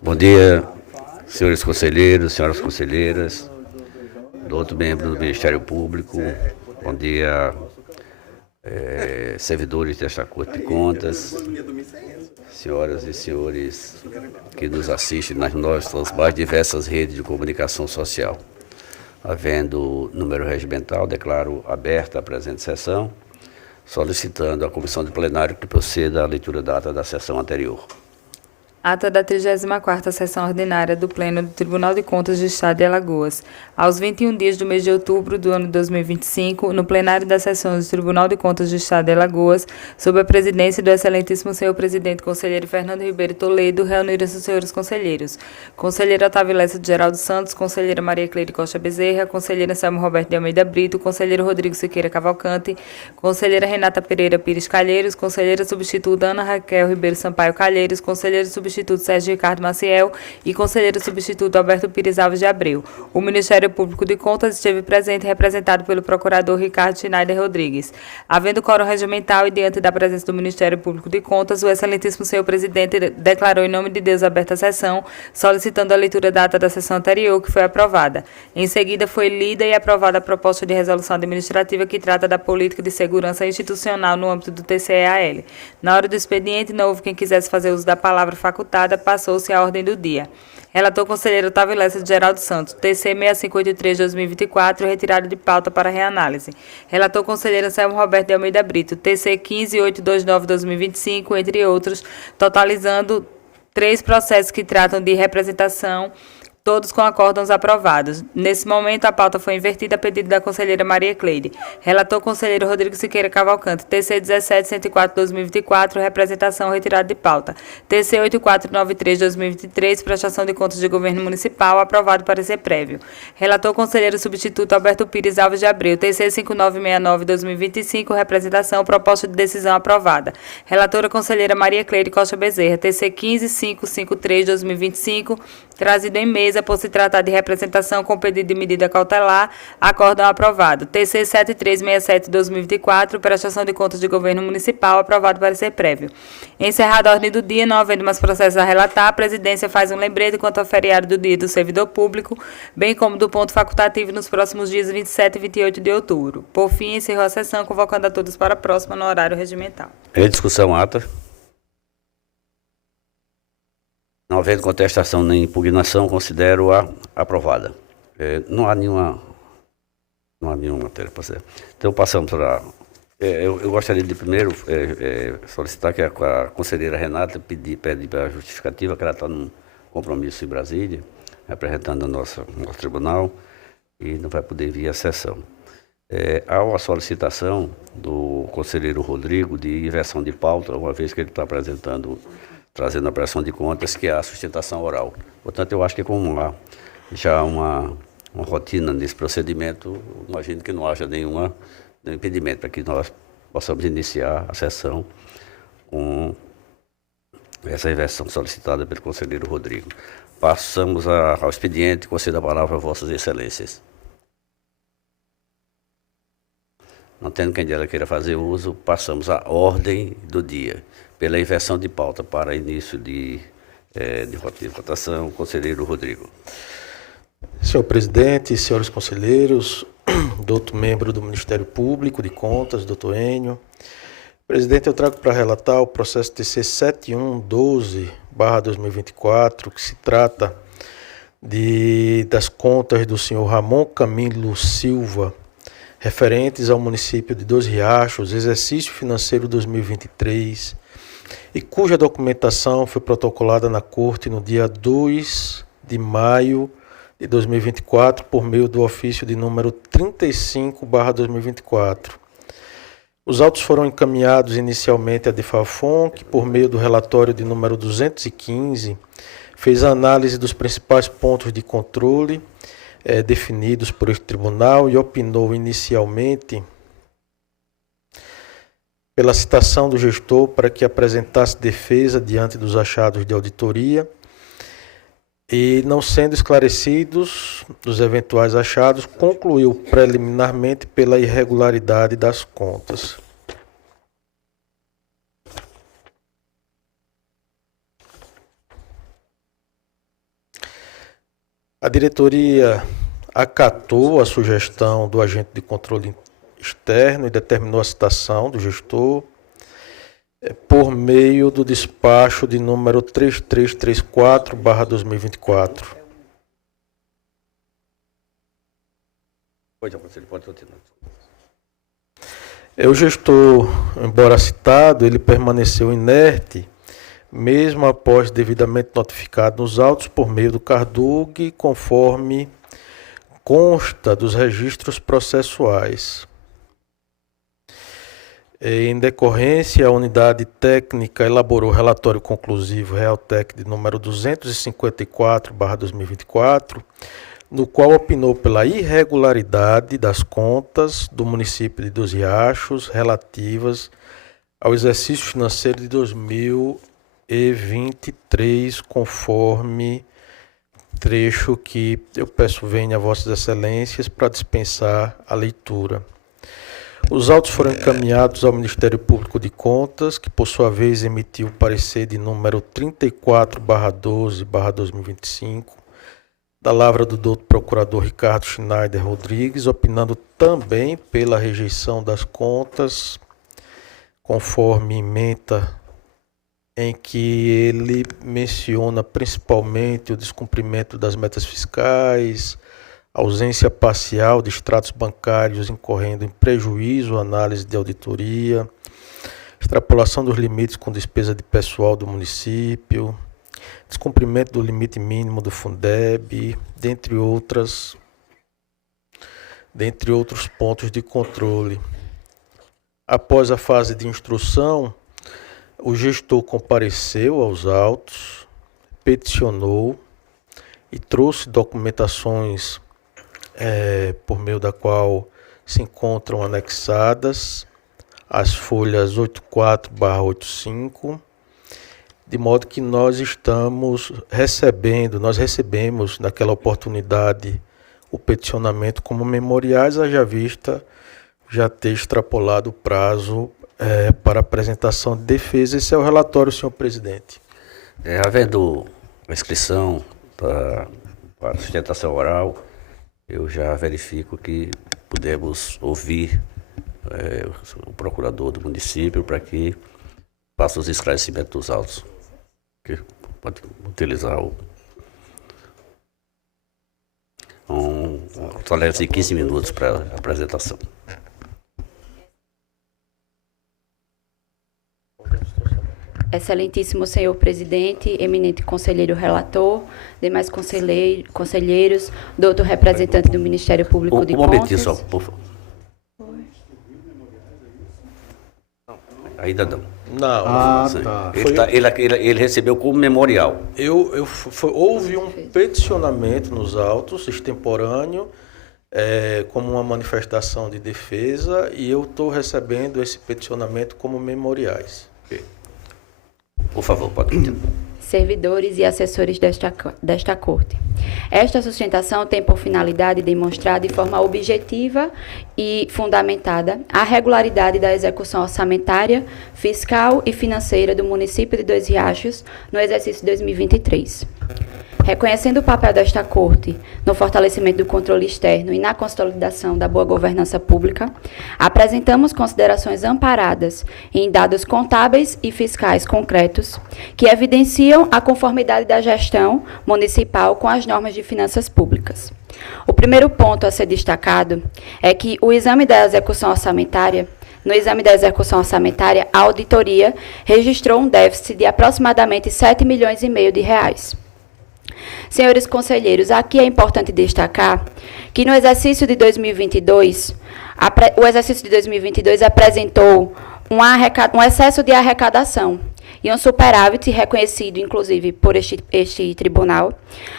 Bom dia, senhores conselheiros, senhoras conselheiras, do outro membro do Ministério Público. Bom dia, servidores desta Corte de Contas, senhoras e senhores que nos assistem nas nossas mais diversas redes de comunicação social. Havendo número regimental, declaro aberta a presente sessão, solicitando à comissão de plenário que proceda à leitura da ata da sessão anterior. Ata da 34ª Sessão Ordinária do Pleno do Tribunal de Contas do Estado de Alagoas. Aos 21 dias do mês de outubro do ano 2025, no plenário das sessões do Tribunal de Contas do Estado de Alagoas, sob a presidência do excelentíssimo senhor presidente conselheiro Fernando Ribeiro Toledo, reuniram-se os senhores conselheiros. Conselheira Otávio Lessa de Geraldo Santos, conselheira Maria Cleide Costa Bezerra, conselheira Selma Roberto de Almeida Brito, conselheiro Rodrigo Siqueira Cavalcante, conselheira Renata Pereira Pires Calheiros, conselheira substituta Ana Raquel Ribeiro Sampaio Calheiros, conselheiro substituto Sérgio Ricardo Maciel e conselheiro substituto Alberto Pires Alves de Abreu. O Ministério Público de Contas esteve presente, representado pelo procurador Ricardo Schneider Rodrigues. Havendo quórum regimental e diante da presença do Ministério Público de Contas, o excelentíssimo senhor presidente declarou em nome de Deus aberta a sessão, solicitando a leitura da ata da sessão anterior, que foi aprovada. Em seguida, foi lida e aprovada a proposta de resolução administrativa que trata da política de segurança institucional no âmbito do TCEAL. Na hora do expediente, não houve quem quisesse fazer uso da palavra facultada, passou-se à ordem do dia. Relator conselheiro Otávio Lessa de Geraldo Santos, TC 6583-2024, retirado de pauta para reanálise. Relator conselheiro Selmo Roberto de Almeida Brito, TC 15829-2025, entre outros, totalizando 3 processos que tratam de representação, todos com acórdãos aprovados. Nesse momento, a pauta foi invertida a pedido da conselheira Maria Cleide. Relator conselheiro Rodrigo Siqueira Cavalcante, TC 17104-2024, representação retirada de pauta. TC 8493-2023, prestação de contas de governo municipal, aprovado parecer prévio. Relator conselheiro substituto Alberto Pires Alves de Abreu, TC 5969-2025, representação, proposta de decisão aprovada. Relatora conselheira Maria Cleide Costa Bezerra, TC 15553-2025, trazido em mesa por se tratar de representação com pedido de medida cautelar, acórdão aprovado. TC 7367-2024, prestação de contas de governo municipal, aprovado parecer prévio. Encerrada a ordem do dia, não havendo mais processos a relatar, a presidência faz um lembrete quanto ao feriado do dia do servidor público, bem como do ponto facultativo nos próximos dias 27 e 28 de outubro. Por fim, encerrou a sessão, convocando a todos para a próxima no horário regimental. Em discussão, ata. Não havendo contestação nem impugnação, considero-a aprovada. Não há nenhuma matéria para ser. Então, passamos para... Eu gostaria de primeiro solicitar que a conselheira Renata pede para a justificativa, que ela está num compromisso em Brasília, representando o nosso tribunal, e não vai poder vir à sessão. Há uma solicitação do conselheiro Rodrigo de inversão de pauta, uma vez que ele está trazendo a prestação de contas, que é a sustentação oral. Portanto, eu acho que como há já uma rotina nesse procedimento, imagino que não haja nenhum impedimento para que nós possamos iniciar a sessão com essa inversão solicitada pelo conselheiro Rodrigo. Passamos ao expediente, concedo a palavra a vossas excelências. Não tendo quem dela queira fazer uso, passamos à ordem do dia. Pela inversão de pauta para início de votação, conselheiro Rodrigo. Senhor presidente, senhores conselheiros, doutor membro do Ministério Público de Contas, doutor Enio. Presidente, eu trago para relatar o processo TC 7112/2024, que se trata das contas do senhor Ramon Camilo Silva, referentes ao município de Dois Riachos, exercício financeiro 2023, e cuja documentação foi protocolada na Corte no dia 2 de maio de 2024, por meio do ofício de número 35/2024. Os autos foram encaminhados inicialmente à DEFAFON, que por meio do relatório de número 215, fez a análise dos principais pontos de controle definidos por este tribunal e opinou inicialmente pela citação do gestor para que apresentasse defesa diante dos achados de auditoria e, não sendo esclarecidos os eventuais achados, concluiu preliminarmente pela irregularidade das contas. A diretoria acatou a sugestão do agente de controle externo e determinou a citação do gestor por meio do despacho de número 3334/2024. Pode continuar. O gestor, embora citado, ele permaneceu inerte, mesmo após devidamente notificado nos autos por meio do CARDUG, conforme consta dos registros processuais. Em decorrência, a unidade técnica elaborou relatório conclusivo Realtec de número 254/2024, no qual opinou pela irregularidade das contas do município de Dois Riachos relativas ao exercício financeiro de 2023, conforme trecho que eu peço venha a Vossas Excelências para dispensar a leitura. Os autos foram encaminhados ao Ministério Público de Contas, que por sua vez emitiu o parecer de número 34/12/2025, da lavra do doutor procurador Ricardo Schneider Rodrigues, opinando também pela rejeição das contas, conforme ementa em que ele menciona principalmente o descumprimento das metas fiscais, ausência parcial de extratos bancários incorrendo em prejuízo, análise de auditoria, extrapolação dos limites com despesa de pessoal do município, descumprimento do limite mínimo do Fundeb, dentre outros pontos de controle. Após a fase de instrução, o gestor compareceu aos autos, peticionou e trouxe documentações por meio da qual se encontram anexadas as folhas 84/85, de modo que nós recebemos naquela oportunidade o peticionamento como memoriais, haja vista já ter extrapolado o prazo para apresentação de defesa. Esse é o relatório, senhor presidente. Havendo a inscrição para sustentação oral, eu já verifico que podemos ouvir o procurador do município para que faça os esclarecimentos dos autos. Que pode utilizar um tolerância de 15 minutos para a apresentação. Excelentíssimo senhor presidente, eminente conselheiro relator, demais conselheiros, doutor representante do Ministério Público de Contas. Um momentinho só, por favor. Ainda não. Não. Tá. Ele recebeu como memorial. Houve um peticionamento nos autos, extemporâneo, como uma manifestação de defesa, e eu estou recebendo esse peticionamento como memoriais. Por favor, pode continuar. Servidores e assessores desta Corte. Esta sustentação tem por finalidade demonstrar de forma objetiva e fundamentada a regularidade da execução orçamentária, fiscal e financeira do município de Dois Riachos no exercício 2023. Reconhecendo o papel desta Corte no fortalecimento do controle externo e na consolidação da boa governança pública, apresentamos considerações amparadas em dados contábeis e fiscais concretos que evidenciam a conformidade da gestão municipal com as normas de finanças públicas. O primeiro ponto a ser destacado é que no exame da execução orçamentária, a auditoria registrou um déficit de aproximadamente 7,5 milhões de reais. Senhores conselheiros, aqui é importante destacar que no exercício de 2022, o exercício de 2022 apresentou um excesso de arrecadação e um superávit reconhecido, inclusive, por este tribunal,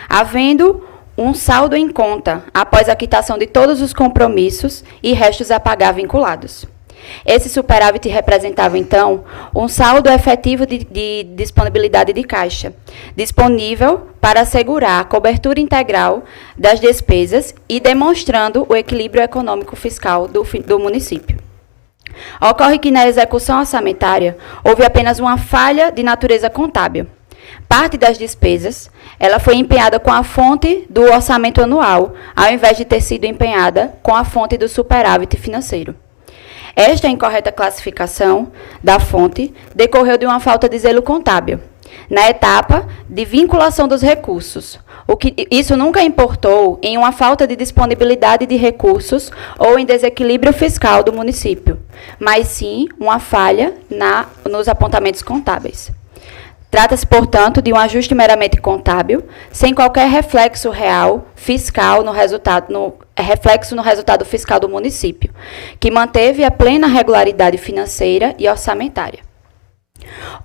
havendo um saldo em conta após a quitação de todos os compromissos e restos a pagar vinculados. Esse superávit representava, então, um saldo efetivo de disponibilidade de caixa, disponível para assegurar a cobertura integral das despesas e demonstrando o equilíbrio econômico fiscal do município. Ocorre que na execução orçamentária houve apenas uma falha de natureza contábil, Parte das despesas, ela foi empenhada com a fonte do orçamento anual, ao invés de ter sido empenhada com a fonte do superávit financeiro. Esta incorreta classificação da fonte decorreu de uma falta de zelo contábil, na etapa de vinculação dos recursos. Isso nunca importou em uma falta de disponibilidade de recursos ou em desequilíbrio fiscal do município, mas sim uma falha nos apontamentos contábeis. Trata-se, portanto, de um ajuste meramente contábil, sem qualquer reflexo real fiscal reflexo no resultado fiscal do município, que manteve a plena regularidade financeira e orçamentária.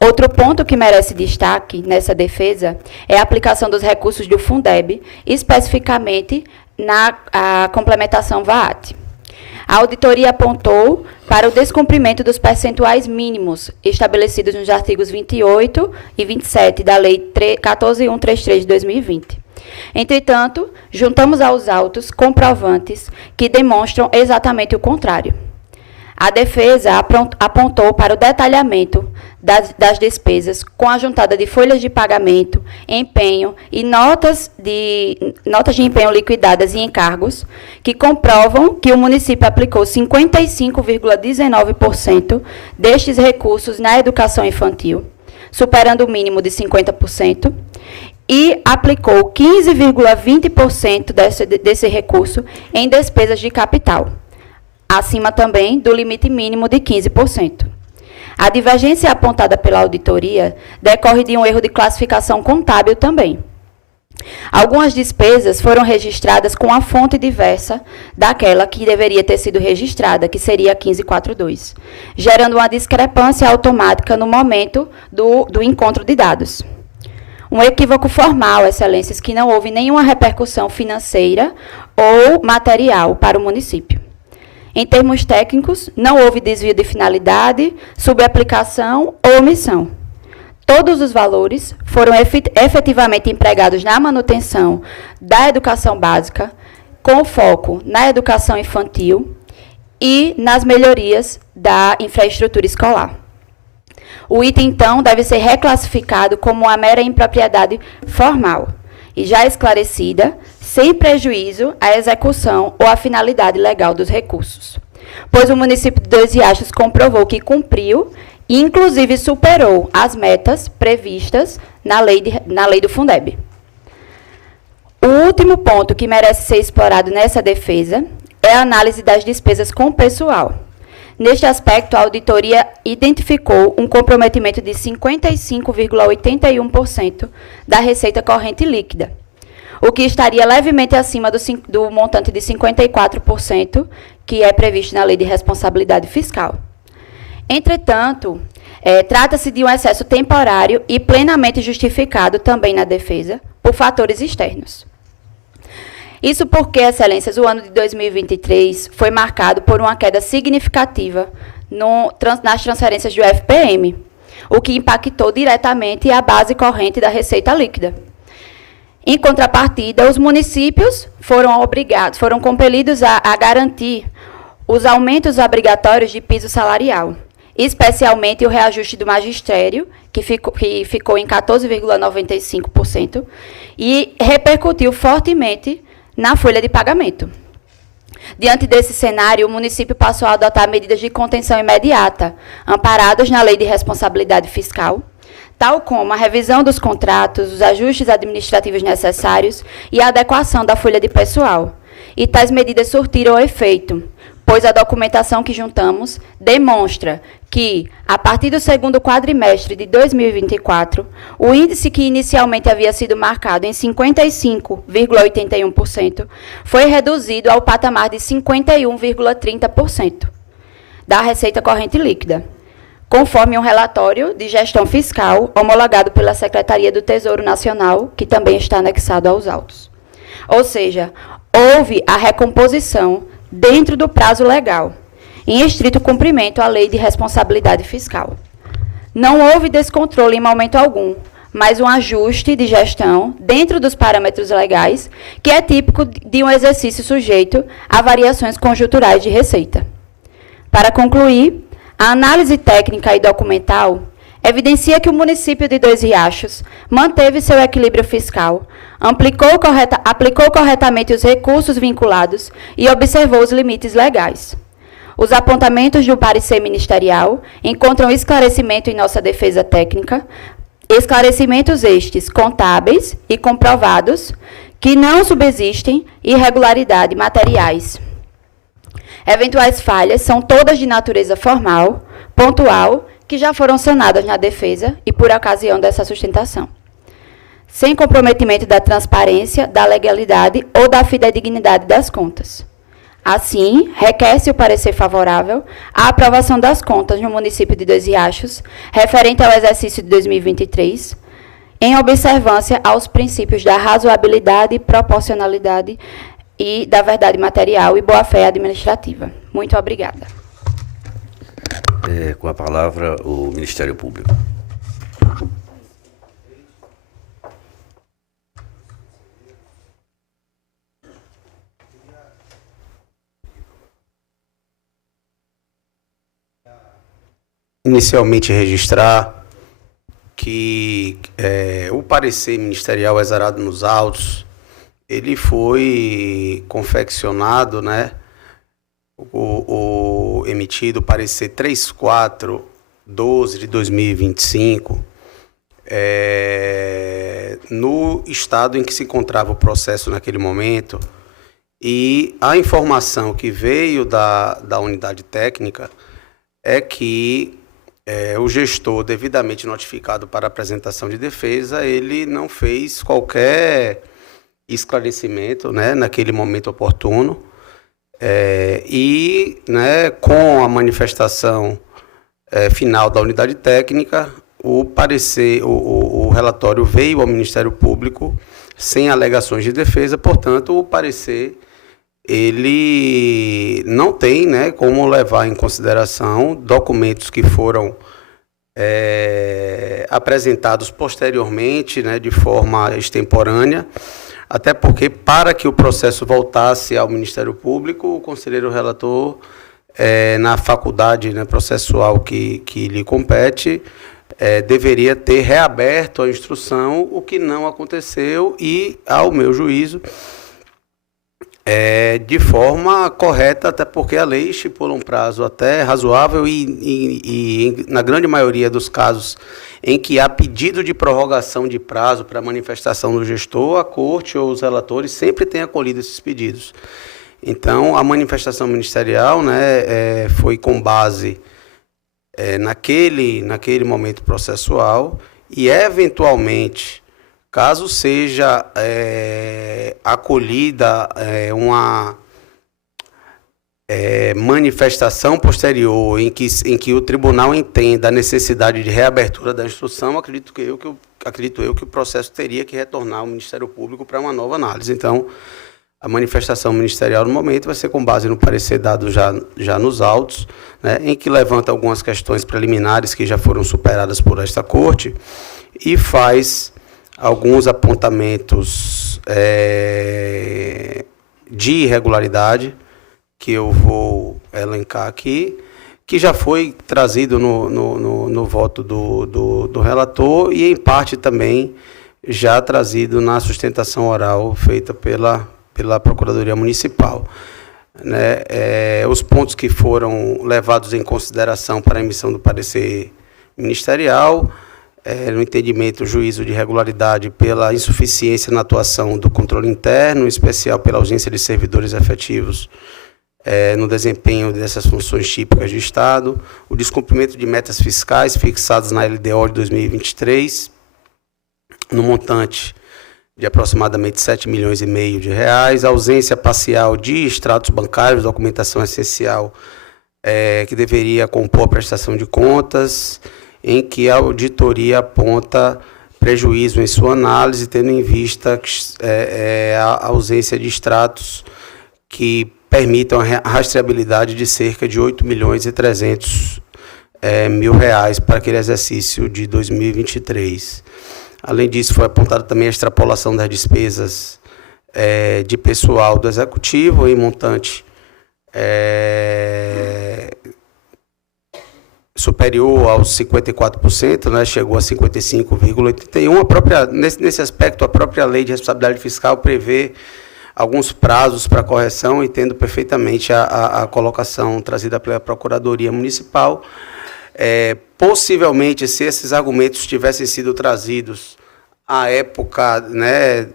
Outro ponto que merece destaque nessa defesa é a aplicação dos recursos do Fundeb, especificamente na complementação VAT. A auditoria apontou para o descumprimento dos percentuais mínimos estabelecidos nos artigos 28 e 27 da Lei 14.133 de 2020. Entretanto, juntamos aos autos comprovantes que demonstram exatamente o contrário. A defesa apontou para o detalhamento das despesas com a juntada de folhas de pagamento, empenho e notas de empenho liquidadas e encargos, que comprovam que o município aplicou 55,19% destes recursos na educação infantil, superando o mínimo de 50%, e aplicou 15,20% desse recurso em despesas de capital, acima também do limite mínimo de 15%. A divergência apontada pela auditoria decorre de um erro de classificação contábil também. Algumas despesas foram registradas com a fonte diversa daquela que deveria ter sido registrada, que seria 1542, gerando uma discrepância automática no momento do encontro de dados. Um equívoco formal, excelências, que não houve nenhuma repercussão financeira ou material para o município. Em termos técnicos, não houve desvio de finalidade, subaplicação ou omissão. Todos os valores foram efetivamente empregados na manutenção da educação básica, com foco na educação infantil e nas melhorias da infraestrutura escolar. O item, então, deve ser reclassificado como uma mera impropriedade formal e já esclarecida, sem prejuízo à execução ou à finalidade legal dos recursos, pois o município de Dois Riachos comprovou que cumpriu e, inclusive, superou as metas previstas na lei do Fundeb. O último ponto que merece ser explorado nessa defesa é a análise das despesas com pessoal. Neste aspecto, a auditoria identificou um comprometimento de 55,81% da receita corrente líquida, o que estaria levemente acima do montante de 54%, que é previsto na Lei de Responsabilidade Fiscal. Entretanto, trata-se de um excesso temporário e plenamente justificado também na defesa por fatores externos. Isso porque, excelências, o ano de 2023 foi marcado por uma queda significativa nas transferências do FPM, o que impactou diretamente a base corrente da receita líquida. Em contrapartida, os municípios foram compelidos a garantir os aumentos obrigatórios de piso salarial, especialmente o reajuste do magistério, que ficou em 14,95%, e repercutiu fortemente na folha de pagamento. Diante desse cenário, o município passou a adotar medidas de contenção imediata, amparadas na Lei de Responsabilidade Fiscal, tal como a revisão dos contratos, os ajustes administrativos necessários e a adequação da folha de pessoal. E tais medidas surtiram efeito, pois a documentação que juntamos demonstra que, a partir do segundo quadrimestre de 2024, o índice que inicialmente havia sido marcado em 55,81% foi reduzido ao patamar de 51,30% da receita corrente líquida, conforme um relatório de gestão fiscal homologado pela Secretaria do Tesouro Nacional, que também está anexado aos autos. Ou seja, houve a recomposição dentro do prazo legal, em estrito cumprimento à Lei de Responsabilidade Fiscal. Não houve descontrole em momento algum, mas um ajuste de gestão dentro dos parâmetros legais, que é típico de um exercício sujeito a variações conjunturais de receita. Para concluir, a análise técnica e documental evidencia que o município de Dois Riachos manteve seu equilíbrio fiscal, aplicou corretamente os recursos vinculados e observou os limites legais. Os apontamentos do parecer ministerial encontram esclarecimento em nossa defesa técnica, esclarecimentos estes contábeis e comprovados que não subsistem irregularidades materiais. Eventuais falhas são todas de natureza formal, pontual, que já foram sanadas na defesa e por ocasião dessa sustentação, sem comprometimento da transparência, da legalidade ou da fidedignidade das contas. Assim, requer-se o parecer favorável à aprovação das contas no município de Dois Riachos, referente ao exercício de 2023, em observância aos princípios da razoabilidade, proporcionalidade e da verdade material e boa-fé administrativa. Muito obrigada. Com a palavra, o Ministério Público. Inicialmente registrar que o parecer ministerial exarado nos autos, ele foi confeccionado, né, o emitido parecer 3412 de 2025, no estado em que se encontrava o processo naquele momento, e a informação que veio da unidade técnica é que o gestor devidamente notificado para apresentação de defesa, ele não fez qualquer esclarecimento, né, naquele momento oportuno, né, com a manifestação final da unidade técnica, o parecer, o relatório veio ao Ministério Público sem alegações de defesa, portanto, o parecer ele não tem, né, como levar em consideração documentos que foram apresentados posteriormente, né, de forma extemporânea, até porque, para que o processo voltasse ao Ministério Público, o conselheiro relator, na faculdade, né, processual que lhe compete, deveria ter reaberto a instrução, o que não aconteceu e, ao meu juízo, de forma correta, até porque a lei estipula um prazo até razoável e na grande maioria dos casos em que há pedido de prorrogação de prazo para manifestação do gestor, a corte ou os relatores sempre têm acolhido esses pedidos. Então, a manifestação ministerial, né, foi com base naquele momento processual e, eventualmente, caso seja acolhida uma manifestação posterior em que o tribunal entenda a necessidade de reabertura da instrução, acredito eu que o processo teria que retornar ao Ministério Público para uma nova análise. Então, a manifestação ministerial, no momento, vai ser com base no parecer dado já nos autos, né, em que levanta algumas questões preliminares que já foram superadas por esta Corte e faz alguns apontamentos de irregularidade, que eu vou elencar aqui, que já foi trazido no voto do relator e, em parte, também já trazido na sustentação oral feita pela Procuradoria Municipal. Né? Os pontos que foram levados em consideração para a emissão do parecer ministerial, no entendimento, juízo de irregularidade pela insuficiência na atuação do controle interno, em especial pela ausência de servidores efetivos no desempenho dessas funções típicas de Estado, o descumprimento de metas fiscais fixadas na LDO de 2023, no montante de aproximadamente 7,5 milhões de reais, a ausência parcial de extratos bancários, documentação essencial que deveria compor a prestação de contas, em que a auditoria aponta prejuízo em sua análise, tendo em vista a ausência de extratos que permitam a rastreabilidade de cerca de 8.300.000 reais para aquele exercício de 2023. Além disso, foi apontada também a extrapolação das despesas de pessoal do Executivo em montante superior aos 54%, né, chegou a 55,81%. Nesse aspecto, a própria lei de responsabilidade fiscal prevê alguns prazos para correção, entendo perfeitamente a colocação trazida pela Procuradoria Municipal. Possivelmente, se esses argumentos tivessem sido trazidos à época, né,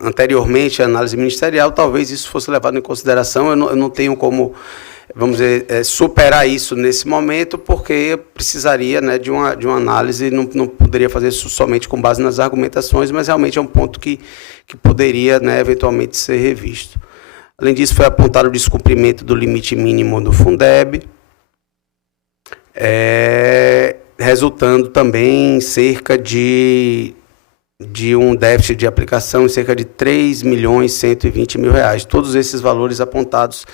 anteriormente à análise ministerial, talvez isso fosse levado em consideração. Eu não tenho como, vamos dizer, superar isso nesse momento, porque precisaria, né, de uma análise, não poderia fazer isso somente com base nas argumentações, mas realmente é um ponto que poderia, né, eventualmente ser revisto. Além disso, foi apontado o descumprimento do limite mínimo do Fundeb, resultando também em cerca de um déficit de aplicação em cerca de R$ 3.120.000. Todos esses valores apontados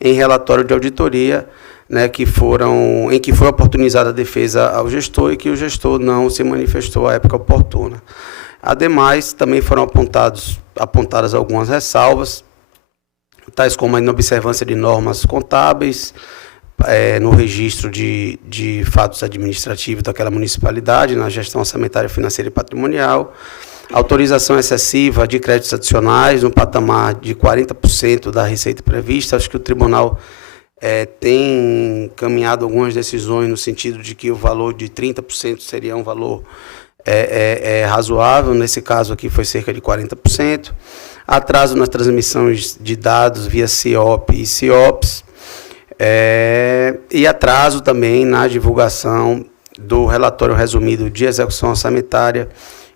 em relatório de auditoria, né, em que foi oportunizada a defesa ao gestor e que o gestor não se manifestou à época oportuna. Ademais, também foram apontadas algumas ressalvas, tais como a inobservância de normas contábeis, no registro de fatos administrativos daquela municipalidade, na gestão orçamentária, financeira e patrimonial, autorização excessiva de créditos adicionais no patamar de 40% da receita prevista. Acho que o tribunal tem encaminhado algumas decisões no sentido de que o valor de 30% seria um valor razoável. Nesse caso aqui foi cerca de 40%. Atraso nas transmissões de dados via CIOP e CIOPS, e atraso também na divulgação do relatório resumido de execução orçamentária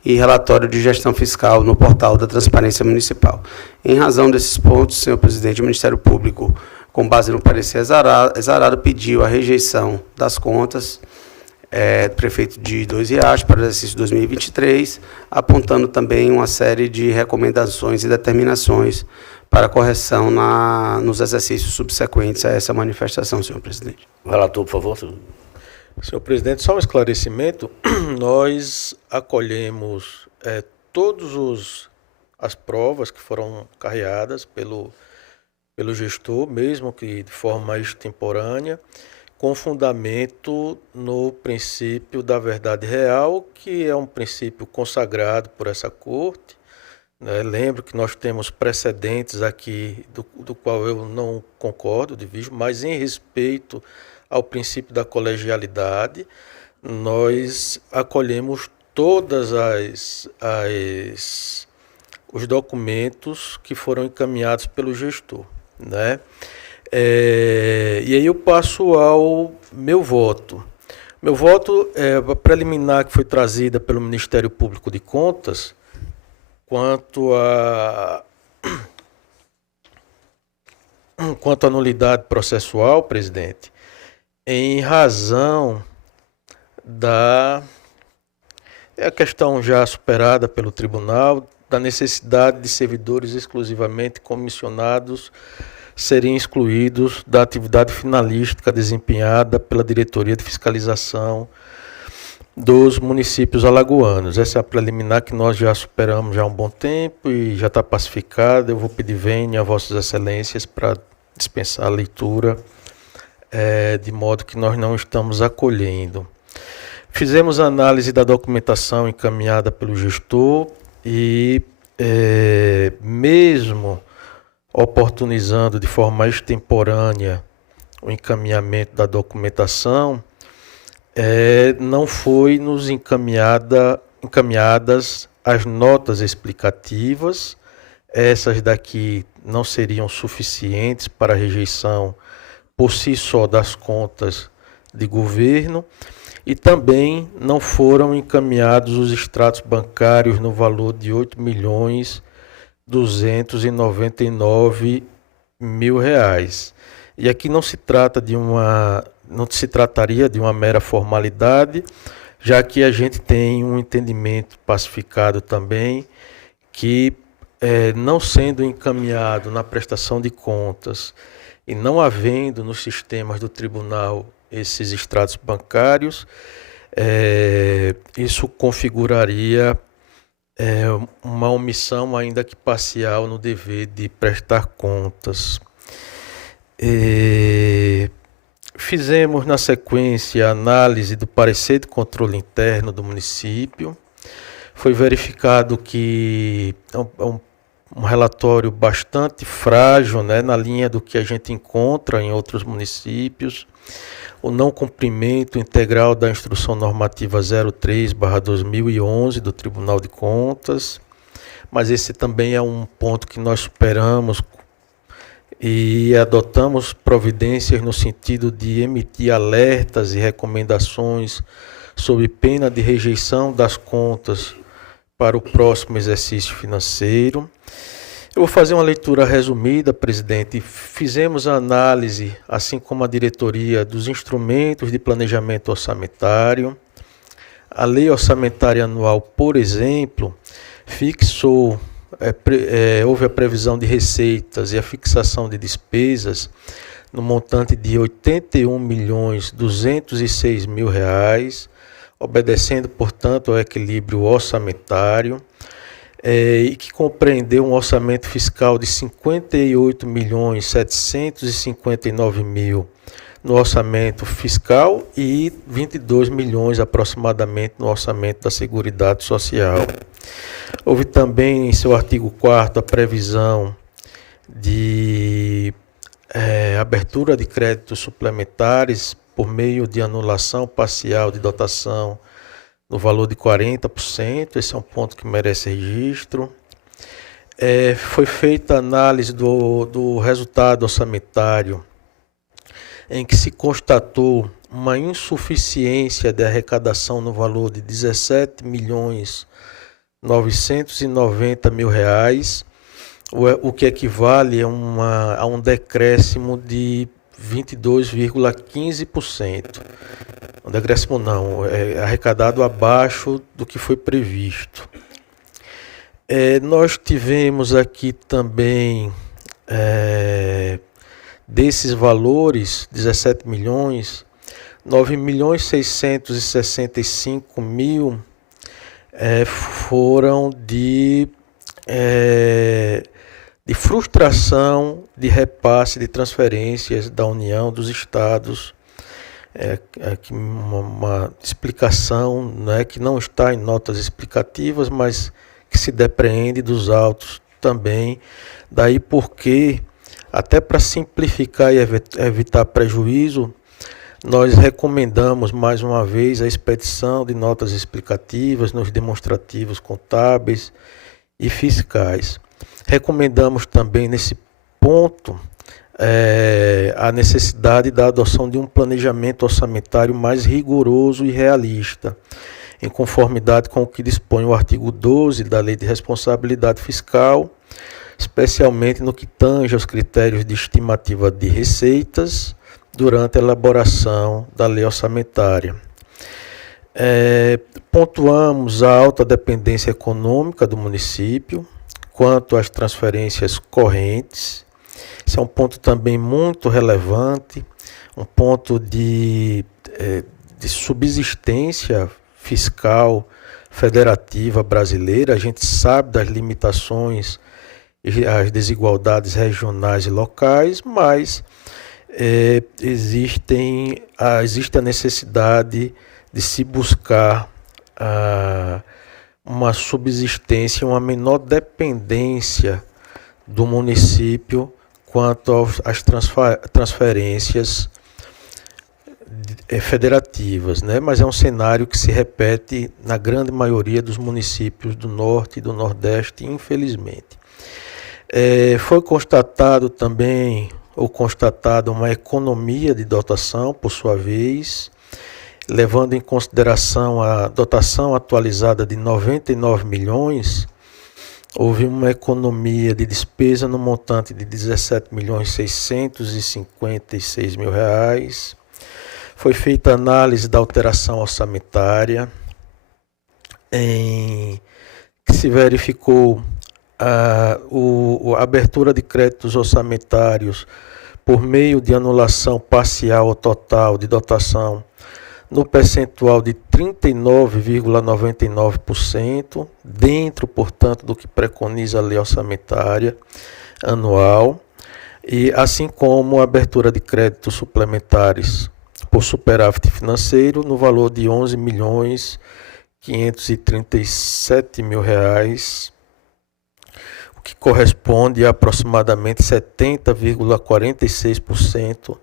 e relatório de gestão fiscal no portal da Transparência Municipal. Em razão desses pontos, senhor presidente, o Ministério Público, com base no parecer exarado, pediu a rejeição das contas do prefeito de Dois Riachos para o exercício 2023, apontando também uma série de recomendações e determinações para correção nos exercícios subsequentes a essa manifestação, senhor presidente. O relator, por favor. Senhor presidente, só um esclarecimento. Nós acolhemos todas as provas que foram carreadas pelo gestor, mesmo que de forma extemporânea, com fundamento no princípio da verdade real, que é um princípio consagrado por essa corte. Lembro que nós temos precedentes aqui do qual eu não concordo, divido, mas em respeito ao princípio da colegialidade, nós acolhemos todas os documentos que foram encaminhados pelo gestor, né? E aí eu passo ao meu voto. Meu voto é a preliminar que foi trazida pelo Ministério Público de Contas, quanto à nulidade processual, presidente, em razão da a questão já superada pelo tribunal, da necessidade de servidores exclusivamente comissionados serem excluídos da atividade finalística desempenhada pela Diretoria de Fiscalização dos municípios alagoanos. Essa é a preliminar que nós já superamos já há um bom tempo e já está pacificada. Eu vou pedir vênia a Vossas Excelências para dispensar a leitura, de modo que nós não estamos acolhendo. Fizemos a análise da documentação encaminhada pelo gestor e, mesmo oportunizando de forma extemporânea o encaminhamento da documentação, não foi nos encaminhadas as notas explicativas. Essas daqui não seriam suficientes para a rejeição por si só das contas de governo, e também não foram encaminhados os extratos bancários no valor de R$ 8.299.000. E aqui não se trataria de uma mera formalidade, já que a gente tem um entendimento pacificado também que, não sendo encaminhado na prestação de contas e não havendo nos sistemas do tribunal esses extratos bancários, isso configuraria uma omissão, ainda que parcial, no dever de prestar contas. Fizemos, na sequência, a análise do parecer de controle interno do município. Foi verificado que é um relatório bastante frágil, né, na linha do que a gente encontra em outros municípios. O não cumprimento integral da Instrução Normativa 03/2011 do Tribunal de Contas, mas esse também é um ponto que nós superamos e adotamos providências no sentido de emitir alertas e recomendações sob pena de rejeição das contas para o próximo exercício financeiro. Eu vou fazer uma leitura resumida, presidente. Fizemos a análise, assim como a diretoria, dos instrumentos de planejamento orçamentário. A lei orçamentária anual, por exemplo, fixou, houve a previsão de receitas e a fixação de despesas no montante de R$ 81.206.000, obedecendo, portanto, ao equilíbrio orçamentário, e que compreendeu um orçamento fiscal de R$ 58.759.000 no orçamento fiscal e 22 milhões aproximadamente no orçamento da Seguridade Social. Houve também em seu artigo 4º a previsão de abertura de créditos suplementares por meio de anulação parcial de dotação no valor de 40%, esse é um ponto que merece registro. Foi feita a análise do resultado orçamentário, em que se constatou uma insuficiência de arrecadação no valor de R$ 17.990.000, o que equivale a um decréscimo de 22,15%. Um decréscimo não, é arrecadado abaixo do que foi previsto. Nós tivemos aqui também, desses valores, 17 milhões, 9.665.000 foram de frustração de repasse de transferências da União, dos estados. Aqui uma explicação, né, que não está em notas explicativas, mas que se depreende dos autos também. Daí porque, até para simplificar e evitar prejuízo, nós recomendamos mais uma vez a expedição de notas explicativas nos demonstrativos contábeis e fiscais. Recomendamos também nesse ponto a necessidade da adoção de um planejamento orçamentário mais rigoroso e realista, em conformidade com o que dispõe o artigo 12 da Lei de Responsabilidade Fiscal, especialmente no que tange aos critérios de estimativa de receitas durante a elaboração da lei orçamentária. Pontuamos a alta dependência econômica do município quanto às transferências correntes. Esse é um ponto também muito relevante, um ponto de subsistência fiscal federativa brasileira. A gente sabe das limitações e as desigualdades regionais e locais, mas existe a necessidade de se buscar uma subsistência, uma menor dependência do município quanto às transferências federativas, né? Mas é um cenário que se repete na grande maioria dos municípios do Norte e do Nordeste, infelizmente. Foi constatado também, ou constatada uma economia de dotação, por sua vez, levando em consideração a dotação atualizada de 99 milhões, houve uma economia de despesa no montante de R$ 17.656.000. Foi feita análise da alteração orçamentária, em que se verificou a abertura de créditos orçamentários por meio de anulação parcial ou total de dotação no percentual de 39,99%, dentro, portanto, do que preconiza a lei orçamentária anual. e assim como a abertura de créditos suplementares por superávit financeiro no valor de R$ 11.537.000, o que corresponde a aproximadamente 70,46%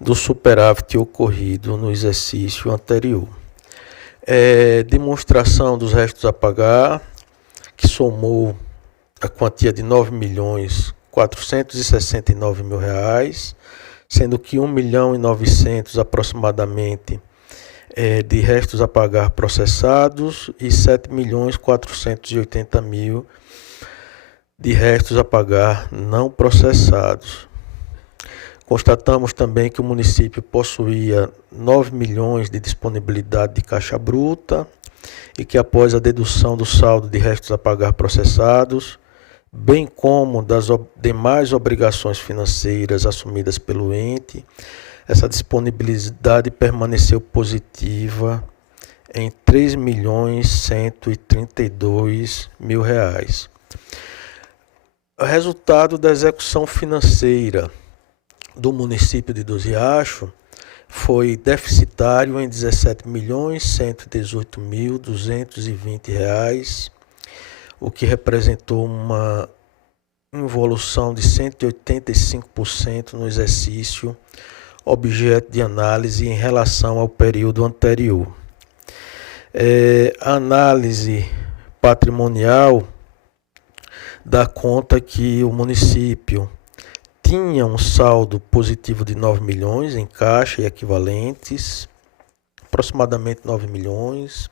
do superávit ocorrido no exercício anterior. Demonstração dos restos a pagar, que somou a quantia de R$ 9.469.000, sendo que R$ 1.900.000 aproximadamente de restos a pagar processados e R$ 7.480.000 de restos a pagar não processados. Constatamos também que o município possuía R$ 9 milhões de disponibilidade de caixa bruta e que, após a dedução do saldo de restos a pagar processados, bem como das demais obrigações financeiras assumidas pelo ente, essa disponibilidade permaneceu positiva em R$ 3.132.000. O resultado da execução financeira do município de Dois Riachos foi deficitário em R$ 17.118.220, o que representou uma involução de 185% no exercício objeto de análise em relação ao período anterior. A análise patrimonial dá conta que o município tinha um saldo positivo de 9 milhões em caixa e equivalentes, aproximadamente 9 milhões.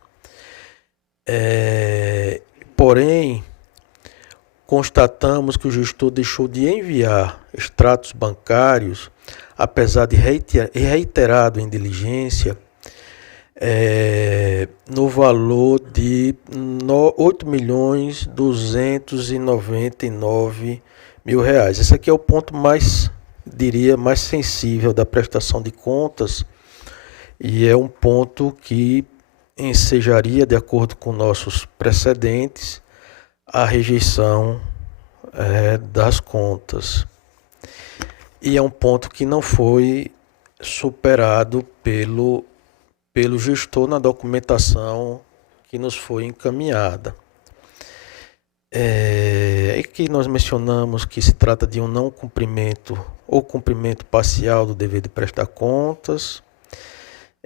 Porém, constatamos que o gestor deixou de enviar extratos bancários, apesar de reiterado em diligência, no valor de R$ 8.299.000. Esse aqui é o ponto mais sensível da prestação de contas e é um ponto que ensejaria, de acordo com nossos precedentes, a rejeição das contas. E é um ponto que não foi superado pelo gestor na documentação que nos foi encaminhada. Que nós mencionamos que se trata de um não cumprimento ou cumprimento parcial do dever de prestar contas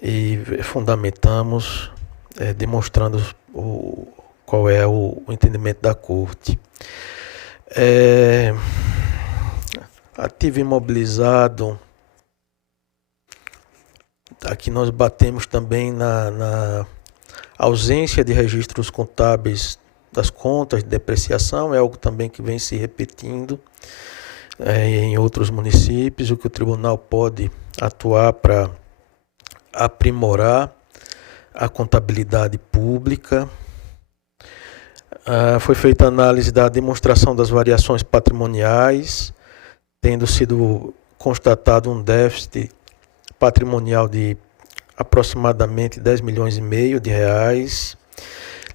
e fundamentamos demonstrando qual é o entendimento da Corte. Ativo imobilizado, aqui nós batemos também na ausência de registros contábeis das contas de depreciação, é algo também que vem se repetindo em outros municípios, o que o tribunal pode atuar para aprimorar a contabilidade pública. Foi feita a análise da demonstração das variações patrimoniais, tendo sido constatado um déficit patrimonial de aproximadamente 10 milhões e meio de reais.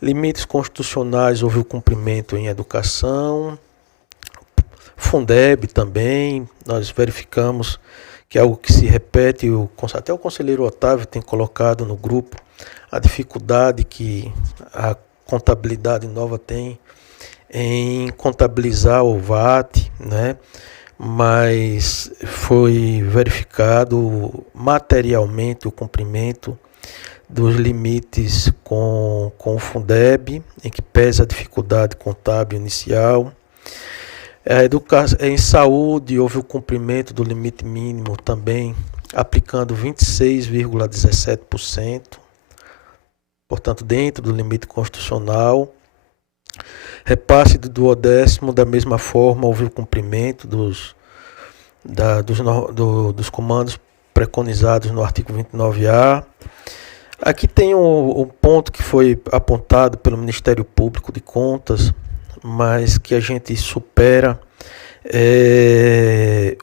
Limites constitucionais, houve o cumprimento em educação. Fundeb também, nós verificamos que é algo que se repete, até o conselheiro Otávio tem colocado no grupo a dificuldade que a contabilidade nova tem em contabilizar o VAT, né? Mas foi verificado materialmente o cumprimento dos limites com o Fundeb, em que pesa a dificuldade contábil inicial. Em saúde, houve o cumprimento do limite mínimo também, aplicando 26,17%, portanto, dentro do limite constitucional. Repasse do 10º, da mesma forma, houve o cumprimento dos comandos preconizados no artigo 29A. Aqui tem um ponto que foi apontado pelo Ministério Público de Contas, mas que a gente supera,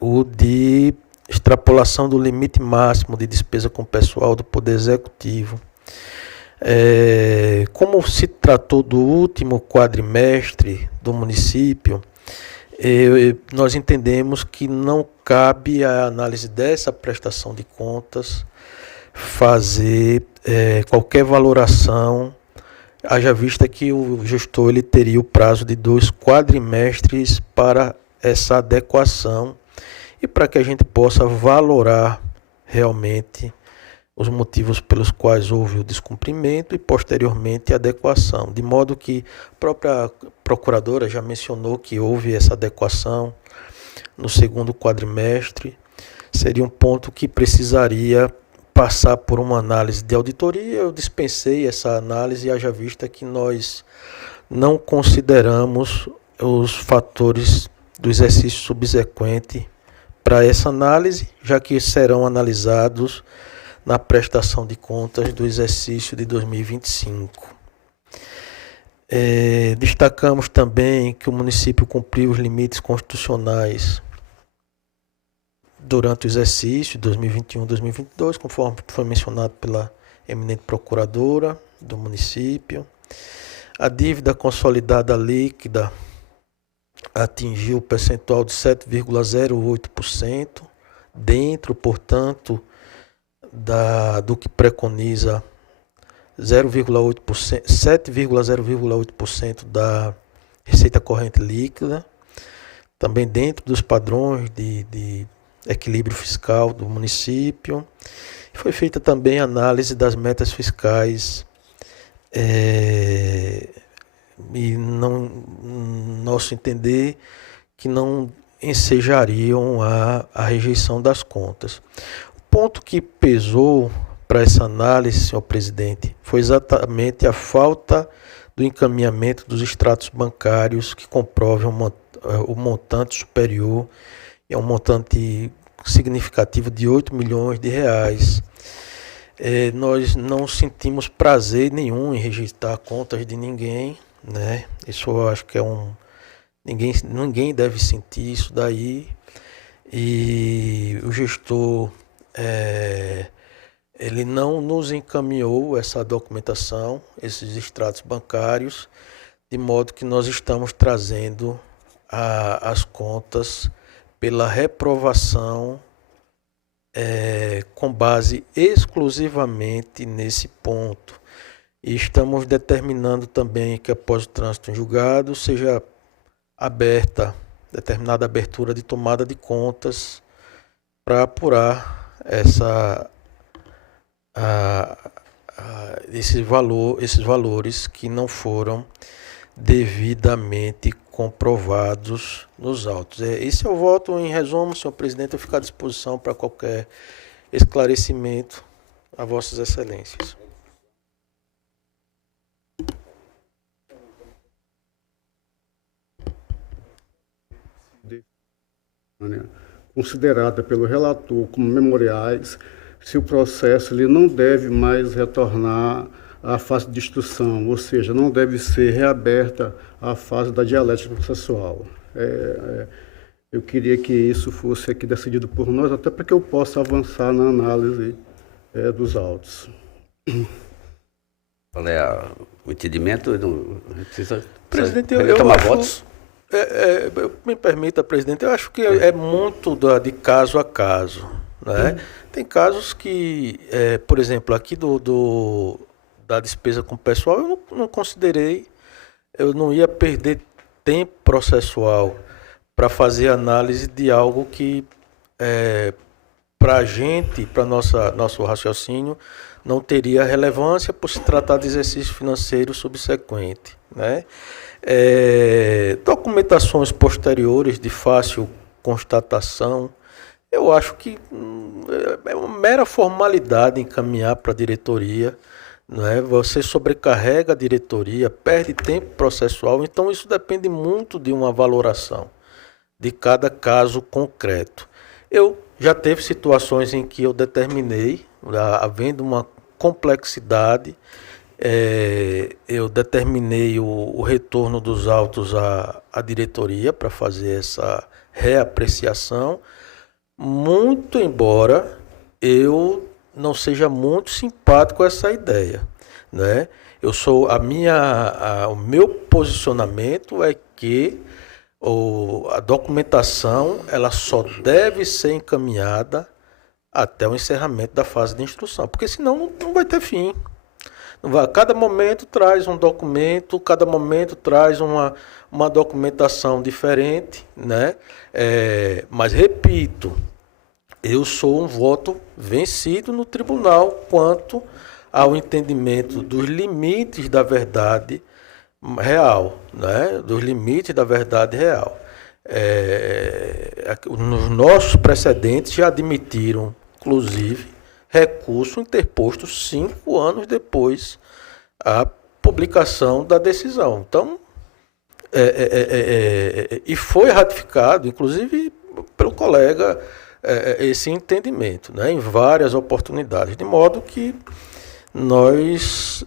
o de extrapolação do limite máximo de despesa com pessoal do Poder Executivo. Como se tratou do último quadrimestre do município, nós entendemos que não cabe à análise dessa prestação de contas fazer qualquer valoração, haja vista que o gestor ele teria o prazo de 2 quadrimestres para essa adequação e para que a gente possa valorar realmente os motivos pelos quais houve o descumprimento e posteriormente a adequação, de modo que a própria procuradora já mencionou que houve essa adequação no 2º quadrimestre. Seria um ponto que precisaria passar por uma análise de auditoria. Eu dispensei essa análise, haja vista que nós não consideramos os fatores do exercício subsequente para essa análise, já que serão analisados na prestação de contas do exercício de 2025. Destacamos também que o município cumpriu os limites constitucionais durante o exercício de 2021-2022, conforme foi mencionado pela eminente procuradora do município. A dívida consolidada líquida atingiu o percentual de 7,08%, dentro, portanto, do que preconiza 7,08% da receita corrente líquida, também dentro dos padrões de equilíbrio fiscal do município. Foi feita também análise das metas fiscais e nosso entender que não ensejariam a rejeição das contas. O ponto que pesou para essa análise, senhor presidente, foi exatamente a falta do encaminhamento dos extratos bancários que comprovem o montante superior a um montante significativo de 8 milhões de reais. Nós não sentimos prazer nenhum em rejeitar contas de ninguém, né? Isso eu acho que ninguém deve sentir isso daí. E o gestor ele não nos encaminhou essa documentação, esses extratos bancários, de modo que nós estamos trazendo as contas pela reprovação com base exclusivamente nesse ponto. E estamos determinando também que após o trânsito em julgado seja determinada abertura de tomada de contas para apurar esses valores que não foram devidamente comprovados nos autos. Esse é o voto em resumo, senhor presidente. Eu fico à disposição para qualquer esclarecimento a vossas excelências. Considerada pelo relator como memoriais, se o processo ele não deve mais retornar à fase de instrução, ou seja, não deve ser reaberta à fase da dialética processual. Eu queria que isso fosse aqui decidido por nós, até para que eu possa avançar na análise dos autos. Qual é o entendimento? Presidente, eu tomar votos? Me permita, presidente, eu acho que é muito de caso a caso, né? Tem casos que, por exemplo, aqui da despesa com o pessoal, eu não considerei, eu não ia perder tempo processual para fazer análise de algo que, para a gente, para nosso raciocínio, não teria relevância por se tratar de exercício financeiro subsequente, né? Documentações posteriores de fácil constatação, eu acho que é uma mera formalidade encaminhar para a diretoria, não é? Você sobrecarrega a diretoria, perde tempo processual, então isso depende muito de uma valoração de cada caso concreto. Eu já teve situações em que eu determinei, havendo uma complexidade, eu determinei o retorno dos autos à diretoria para fazer essa reapreciação, muito embora eu não seja muito simpático com essa ideia, né? O meu posicionamento é que a documentação ela só deve ser encaminhada até o encerramento da fase de instrução, porque senão não vai ter fim. Cada momento traz um documento, cada momento traz uma documentação diferente, né? Mas, repito, eu sou um voto vencido no tribunal quanto ao entendimento dos limites da verdade real, né? Dos limites da verdade real. Nos nossos precedentes já admitiram, inclusive, recurso interposto 5 anos depois a publicação da decisão. Então, e foi ratificado, inclusive, pelo colega, esse entendimento, né, em várias oportunidades, de modo que nós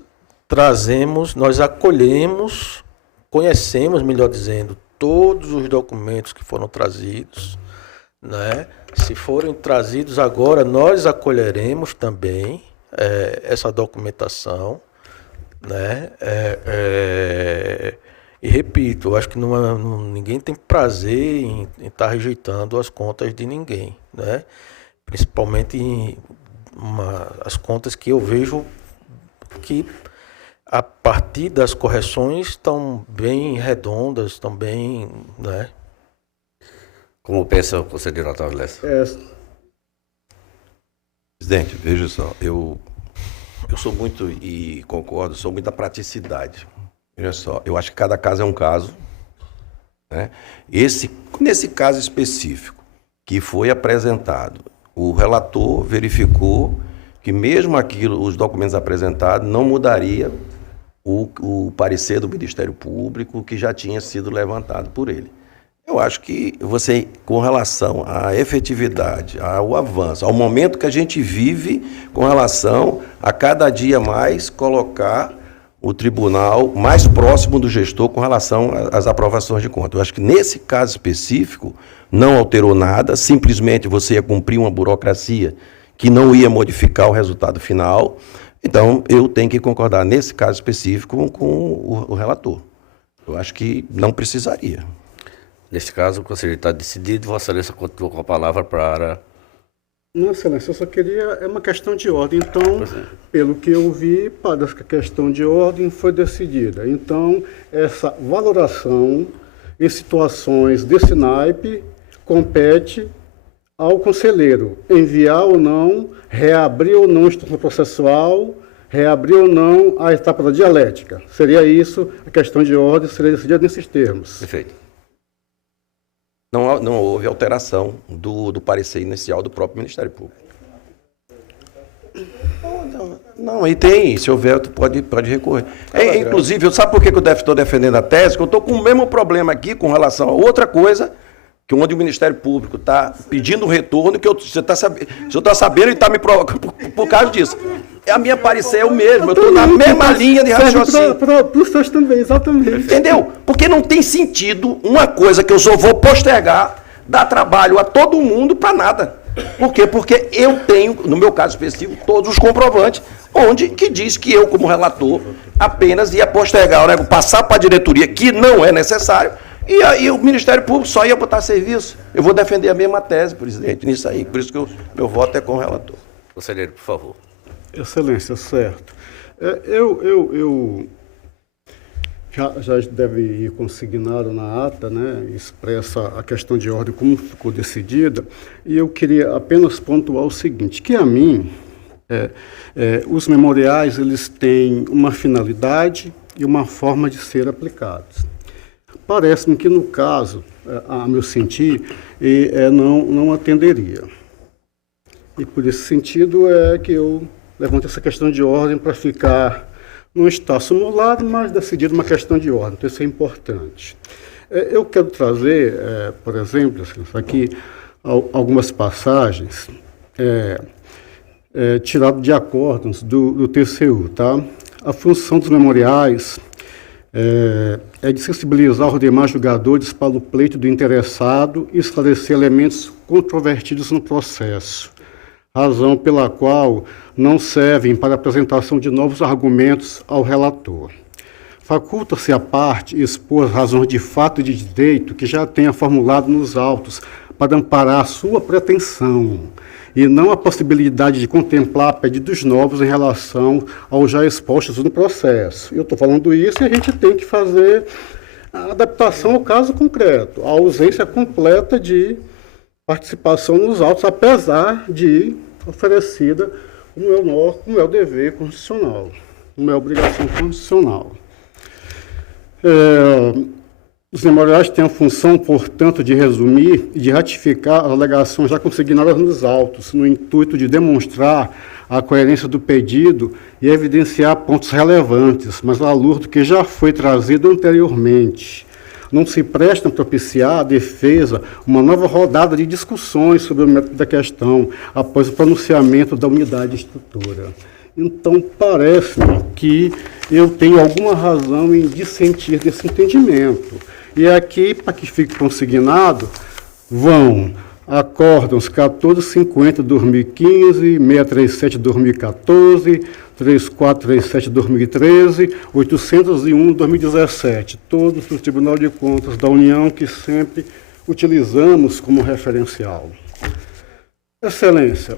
acolhemos, conhecemos, melhor dizendo, todos os documentos que foram trazidos, né? Se forem trazidos agora, nós acolheremos também essa documentação, né? E repito, eu acho que ninguém tem prazer em estar rejeitando as contas de ninguém, né? Principalmente as contas que eu vejo que a partir das correções estão bem redondas, estão bem, né? Como pensa o conselheiro Otávio Lessa? Presidente, veja só, eu sou muito, e concordo, sou muito da praticidade. Veja só, eu acho que cada caso é um caso, né? Nesse caso específico que foi apresentado, o relator verificou que mesmo os documentos apresentados não mudaria o parecer do Ministério Público que já tinha sido levantado por ele. Eu acho que você, com relação à efetividade, ao avanço, ao momento que a gente vive, com relação a cada dia mais colocar o tribunal mais próximo do gestor com relação às aprovações de contas. Eu acho que nesse caso específico não alterou nada, simplesmente você ia cumprir uma burocracia que não ia modificar o resultado final. Então, eu tenho que concordar nesse caso específico com o relator. Eu acho que não precisaria. Neste caso, o conselheiro está decidido, Vossa Excelência continua com a palavra para... Não, Excelência, eu só queria... É uma questão de ordem. Então, pelo que eu vi, parece que a questão de ordem foi decidida. Então, essa valoração em situações desse naipe compete ao conselheiro enviar ou não, reabrir ou não a instrução processual, reabrir ou não a etapa da dialética. Seria isso, a questão de ordem seria decidida nesses termos. Perfeito. Não houve alteração do parecer inicial do próprio Ministério Público. Não, e tem, se houver, tu pode recorrer. Inclusive, sabe por que eu estou defendendo a tese? Que eu estou com o mesmo problema aqui com relação a outra coisa, que onde o Ministério Público está pedindo um retorno, que você está sabendo e está me provocando por causa disso. A minha parecer é o mesmo, eu estou na mesma linha de raciocínio. Para os seus também, exatamente. Entendeu? Porque não tem sentido uma coisa que eu só vou postergar, dar trabalho a todo mundo para nada. Por quê? Porque eu tenho, no meu caso específico, todos os comprovantes, que diz que eu, como relator, apenas ia postergar o negócio, passar para a diretoria, que não é necessário, e aí o Ministério Público só ia botar serviço. Eu vou defender a mesma tese, presidente, nisso aí. Por isso que meu voto é com o relator. Conselheiro, por favor. Excelência, certo. Eu já deve ir consignado na ata, né, expressa a questão de ordem como ficou decidida, e eu queria apenas pontuar o seguinte, que a mim, os memoriais, eles têm uma finalidade e uma forma de ser aplicados. Parece-me que, no caso, a meu sentir, não atenderia. E, por esse sentido, é que eu levanto essa questão de ordem para ficar, não está simulado, mas decidido uma questão de ordem. Então, isso é importante. Eu quero trazer, por exemplo, aqui, algumas passagens tiradas de acórdãos do TCU. Tá? A função dos memoriais é de sensibilizar os demais julgadores para o pleito do interessado e esclarecer elementos controvertidos no processo, razão pela qual não servem para a apresentação de novos argumentos ao relator. faculta-se à parte expor as razões de fato e de direito que já tenha formulado nos autos para amparar a sua pretensão, e não a possibilidade de contemplar pedidos novos em relação aos já expostos no processo. Eu estou falando isso e a gente tem que fazer a adaptação ao caso concreto, a ausência completa de participação nos autos, apesar de oferecida como é o dever constitucional, como é a obrigação constitucional. Os memoriais têm a função, portanto, de resumir e de ratificar as alegações já consignadas nos autos, no intuito de demonstrar a coerência do pedido e evidenciar pontos relevantes, mas à luz do que já foi trazido anteriormente. Não se prestam a propiciar à defesa uma nova rodada de discussões sobre o método da questão, após o pronunciamento da unidade de estrutura. Então, parece-me que eu tenho alguma razão em dissentir desse entendimento. E aqui, para que fique consignado, vão acórdãos 1450-2015, 637-2014, 3437-2013, 801-2017, todos do Tribunal de Contas da União, que sempre utilizamos como referencial. Excelência,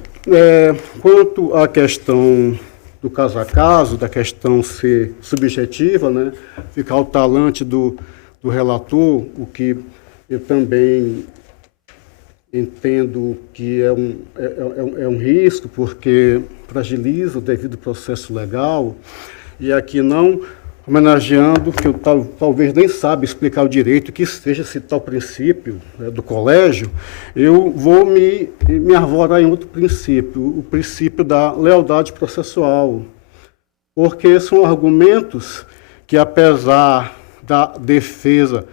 quanto à questão do caso a caso, da questão ser subjetiva, né, ficar ao talante do relator, o que eu também entendo que é um risco, porque fragiliza o devido processo legal, e aqui não homenageando, que eu talvez nem saiba explicar o direito, que seja esse tal princípio, né, do colégio, eu vou me arvorar em outro princípio, o princípio da lealdade processual, porque são argumentos que, apesar da defesa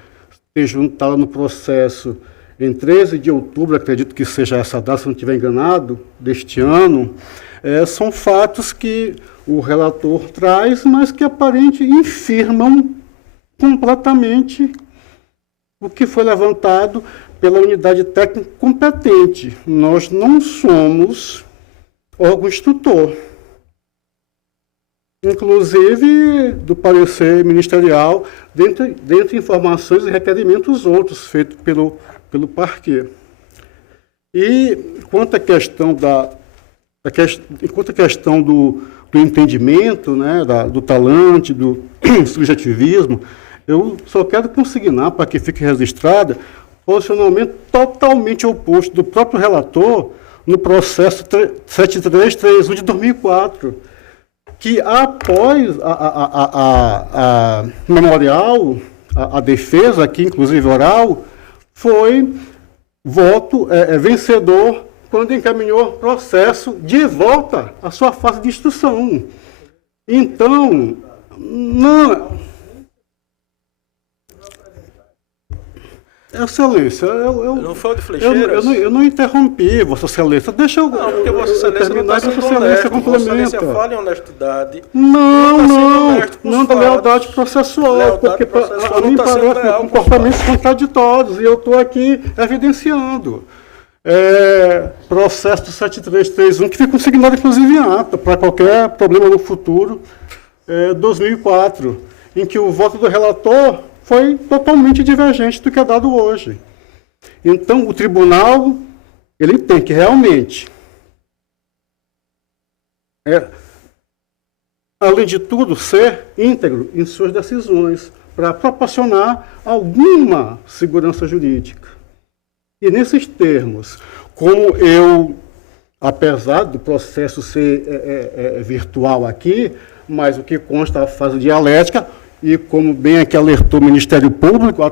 ter juntado no processo em 13 de outubro, acredito que seja essa data, se não estiver enganado, deste ano, são fatos que o relator traz, mas que aparentemente infirmam completamente o que foi levantado pela unidade técnica competente. Nós não somos órgão instrutor. Inclusive, do parecer ministerial, dentre informações e requerimentos outros feitos pelo parquê. E quanto à questão do entendimento, né, do talante, do subjetivismo, eu só quero consignar, para que fique registrado, posicionamento totalmente oposto do próprio relator no processo 7331 de 2004, que após a memorial, a defesa aqui, inclusive oral, foi voto vencedor quando encaminhou o processo de volta à sua fase de instrução. Então, não... Excelência, não foi de flecheiras? Eu não interrompi, Vossa Excelência. Deixa eu porque Vossa Excelência terminar, não está sendo honesto. Vossa Excelência fala em honestidade. Não da lealdade processual, porque a mim parece comportamentos contraditórios, e eu estou aqui evidenciando. Processo do 7331, que foi consignado, inclusive, em ata, para qualquer problema no futuro, 2004, em que o voto do relator foi totalmente divergente do que é dado hoje. Então, o tribunal, ele tem que realmente, além de tudo, ser íntegro em suas decisões, para proporcionar alguma segurança jurídica. E nesses termos, como eu, apesar do processo ser virtual aqui, mas o que consta a fase dialética, e como bem aqui alertou o Ministério Público,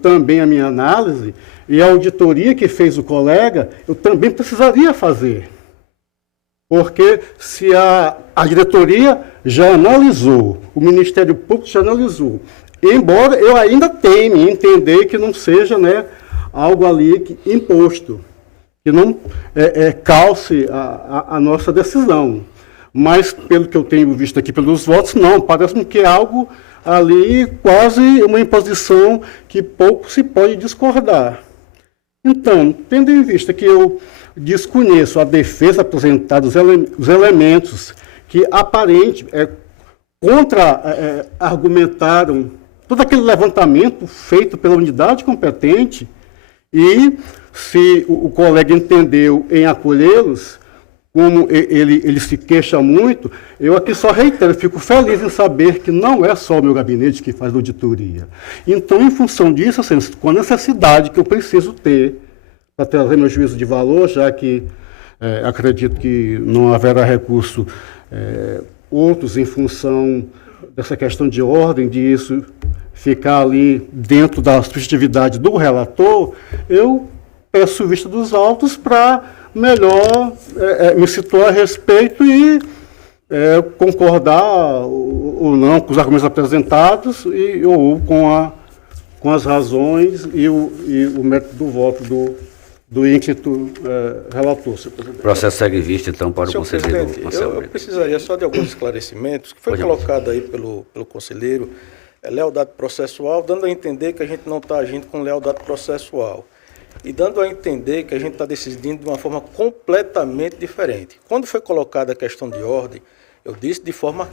também a minha análise, e a auditoria que fez o colega, eu também precisaria fazer. Porque se a diretoria já analisou, o Ministério Público já analisou, embora eu ainda teme entender que não seja, né, algo ali imposto, que não calce a nossa decisão. Mas, pelo que eu tenho visto aqui pelos votos, não, parece-me que é algo ali quase uma imposição que pouco se pode discordar. Então, tendo em vista que eu desconheço a defesa apresentada, os elementos que argumentaram todo aquele levantamento feito pela unidade competente e, se o colega entendeu em acolhê-los, como ele se queixa muito, eu aqui só reitero, fico feliz em saber que não é só o meu gabinete que faz auditoria. Então, em função disso, assim, com a necessidade que eu preciso ter para trazer meu juízo de valor, já que acredito que não haverá recurso outros em função dessa questão de ordem, disso ficar ali dentro da subjetividade do relator, eu peço vista dos autos para melhor me situar a respeito e concordar ou não com os argumentos apresentados ou com as razões e o método do voto do ínclito relator. O processo segue em vista, então, para o Senhor conselheiro presidente, Marcelo eu Brito. precisaria só de alguns esclarecimentos, que foi colocado aí pelo conselheiro, lealdade processual, dando a entender que a gente não está agindo com lealdade processual. E dando a entender que a gente está decidindo de uma forma completamente diferente. Quando foi colocada a questão de ordem, eu disse de forma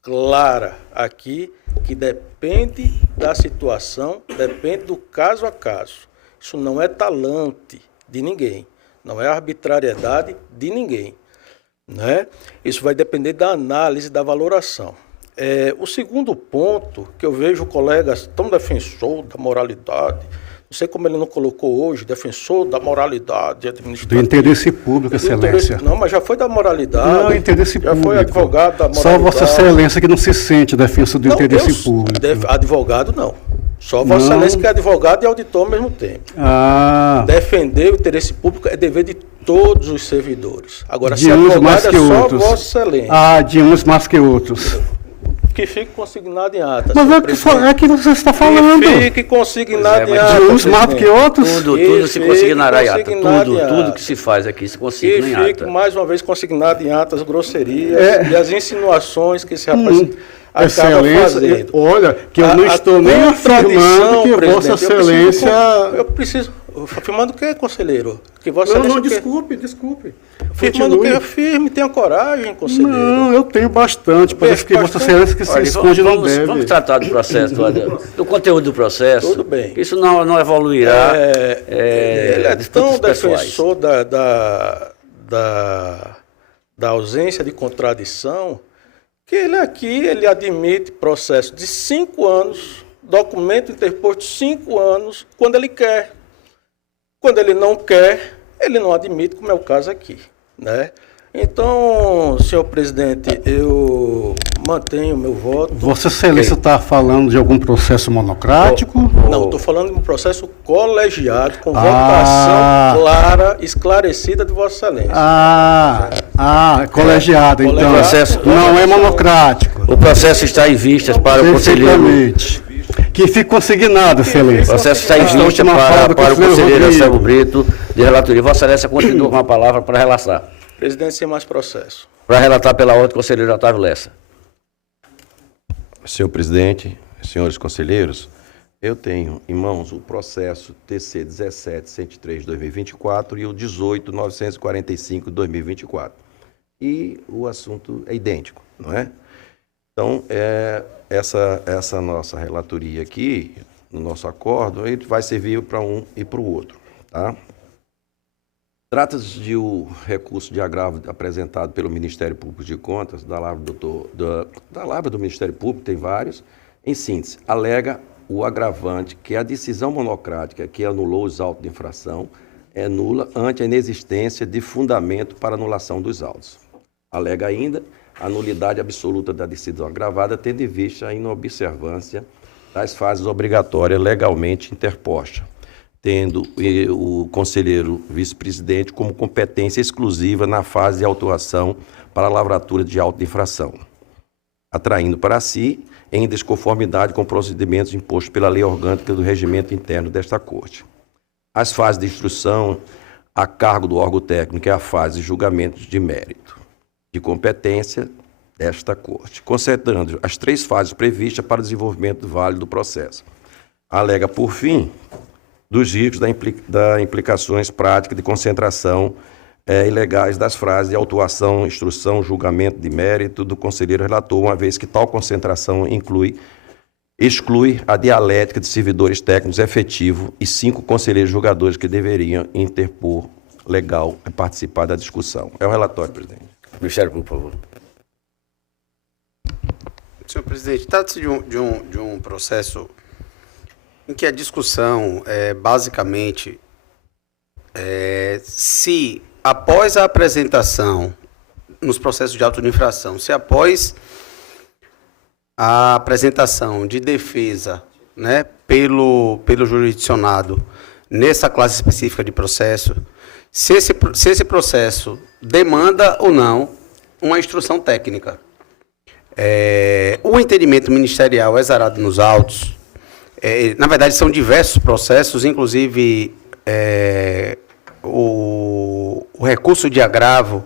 clara aqui que depende da situação, depende do caso a caso. Isso não é talante de ninguém, não é arbitrariedade de ninguém, né? Isso vai depender da análise, da valoração. O segundo ponto, que eu vejo colegas tão defensor da moralidade, não sei como ele não colocou hoje, defensor da moralidade administrativa. Do interesse público, excelência. Não, mas já foi da moralidade. Não, interesse já público. Foi advogado da moralidade. Só Vossa Excelência que não se sente defensor do interesse público. Advogado, não. Só Vossa Excelência que é advogado e auditor ao mesmo tempo. Defender o interesse público é dever de todos os servidores. Agora, se advogado é só Vossa Excelência. De uns mais que outros. Que fique consignado em ata. Mas é que você está falando. Que fique consignado em ata. De uns mais que outros. Tudo se consignará em ata. Tudo que se faz aqui se consigna em ata. Que fique mais uma vez consignado em ata as grosserias e as insinuações que esse rapaz acaba fazendo. Olha, que eu não estou nem afirmando que Vossa Excelência... Eu preciso... Afirmando o que, conselheiro? Que Vossa Excelência... Desculpe. Afirmando o que? Firme, tenha coragem, conselheiro. Não, eu tenho bastante. Parece que Vossa Excelência que se esconde não deve. Vamos tratar do processo, do conteúdo do processo. Tudo bem. Isso não evoluirá. Ele é tão defensor da ausência de contradição que ele admite processo de 5 anos, documento interposto 5 anos, quando ele quer. Quando ele não quer, ele não admite, como é o caso aqui, né? Então, senhor presidente, eu mantenho o meu voto. Vossa Excelência está falando de algum processo monocrático? Não, estou falando de um processo colegiado, com votação clara, esclarecida de Vossa Excelência. Colegiado, então. Processo, não é monocrático. O processo está em vistas para o conselheiro. Que fique consignado, Excelência. O processo está em vista para o conselheiro Anselmo Brito, de relatoria. Vossa Excelência continua com a palavra para relatar. Presidente, sem mais processo. Para relatar pela ordem, conselheiro Otávio Lessa. Senhor presidente, senhores conselheiros, eu tenho em mãos o processo TC 17.103/2024 e o 18.945/2024. E o assunto é idêntico, não é? Então, essa nossa relatoria aqui, no nosso acordo, ele vai servir para um e para o outro, tá? Trata-se de um recurso de agravo apresentado pelo Ministério Público de Contas, da lavra do Ministério Público, tem vários. Em síntese, alega o agravante que a decisão monocrática que anulou os autos de infração é nula ante a inexistência de fundamento para anulação dos autos. Alega ainda a nulidade absoluta da decisão agravada, tendo em vista a inobservância das fases obrigatórias legalmente interpostas, tendo o conselheiro vice-presidente como competência exclusiva na fase de autuação para a lavratura de auto de infração, atraindo para si em desconformidade com procedimentos impostos pela lei orgânica do regimento interno desta Corte. As fases de instrução a cargo do órgão técnico é a fase de julgamento de mérito, de competência desta Corte, concentrando as 3 fases previstas para o desenvolvimento válido do processo. Alega, por fim, dos riscos da implicações práticas de concentração ilegais das frases de autuação, instrução, julgamento de mérito do conselheiro relator, uma vez que tal concentração exclui a dialética de servidores técnicos efetivos e 5 conselheiros julgadores que deveriam interpor legal e participar da discussão. É o relatório, presidente. Ministério Público, por favor. Senhor presidente, trata-se de um processo em que a discussão é basicamente se após a apresentação nos processos de auto de infração, se após a apresentação de defesa, né, pelo jurisdicionado nessa classe específica de processo, se esse processo demanda ou não uma instrução técnica. O entendimento ministerial exarado nos autos, na verdade são diversos processos, inclusive o recurso de agravo,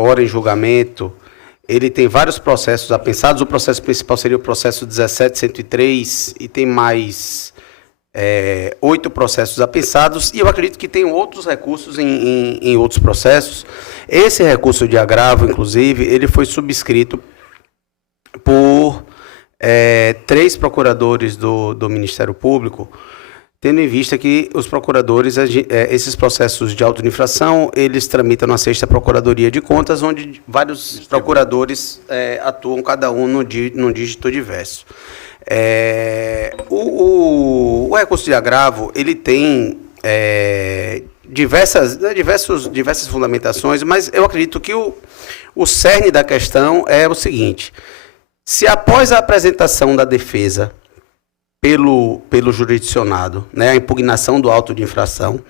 hora em julgamento, ele tem vários processos apensados. O processo principal seria o processo 17.103 e tem mais 8 processos apensados, e eu acredito que tem outros recursos em outros processos. Esse recurso de agravo, inclusive, ele foi subscrito por 3 procuradores do Ministério Público, tendo em vista que os procuradores, esses processos de auto-infração, eles tramitam na 6ª Procuradoria de Contas, onde vários procuradores atuam, cada um num dígito diverso. O recurso de agravo, ele tem diversas fundamentações, mas eu acredito que o cerne da questão é o seguinte: se após a apresentação da defesa pelo jurisdicionado, né, a impugnação do auto de infração,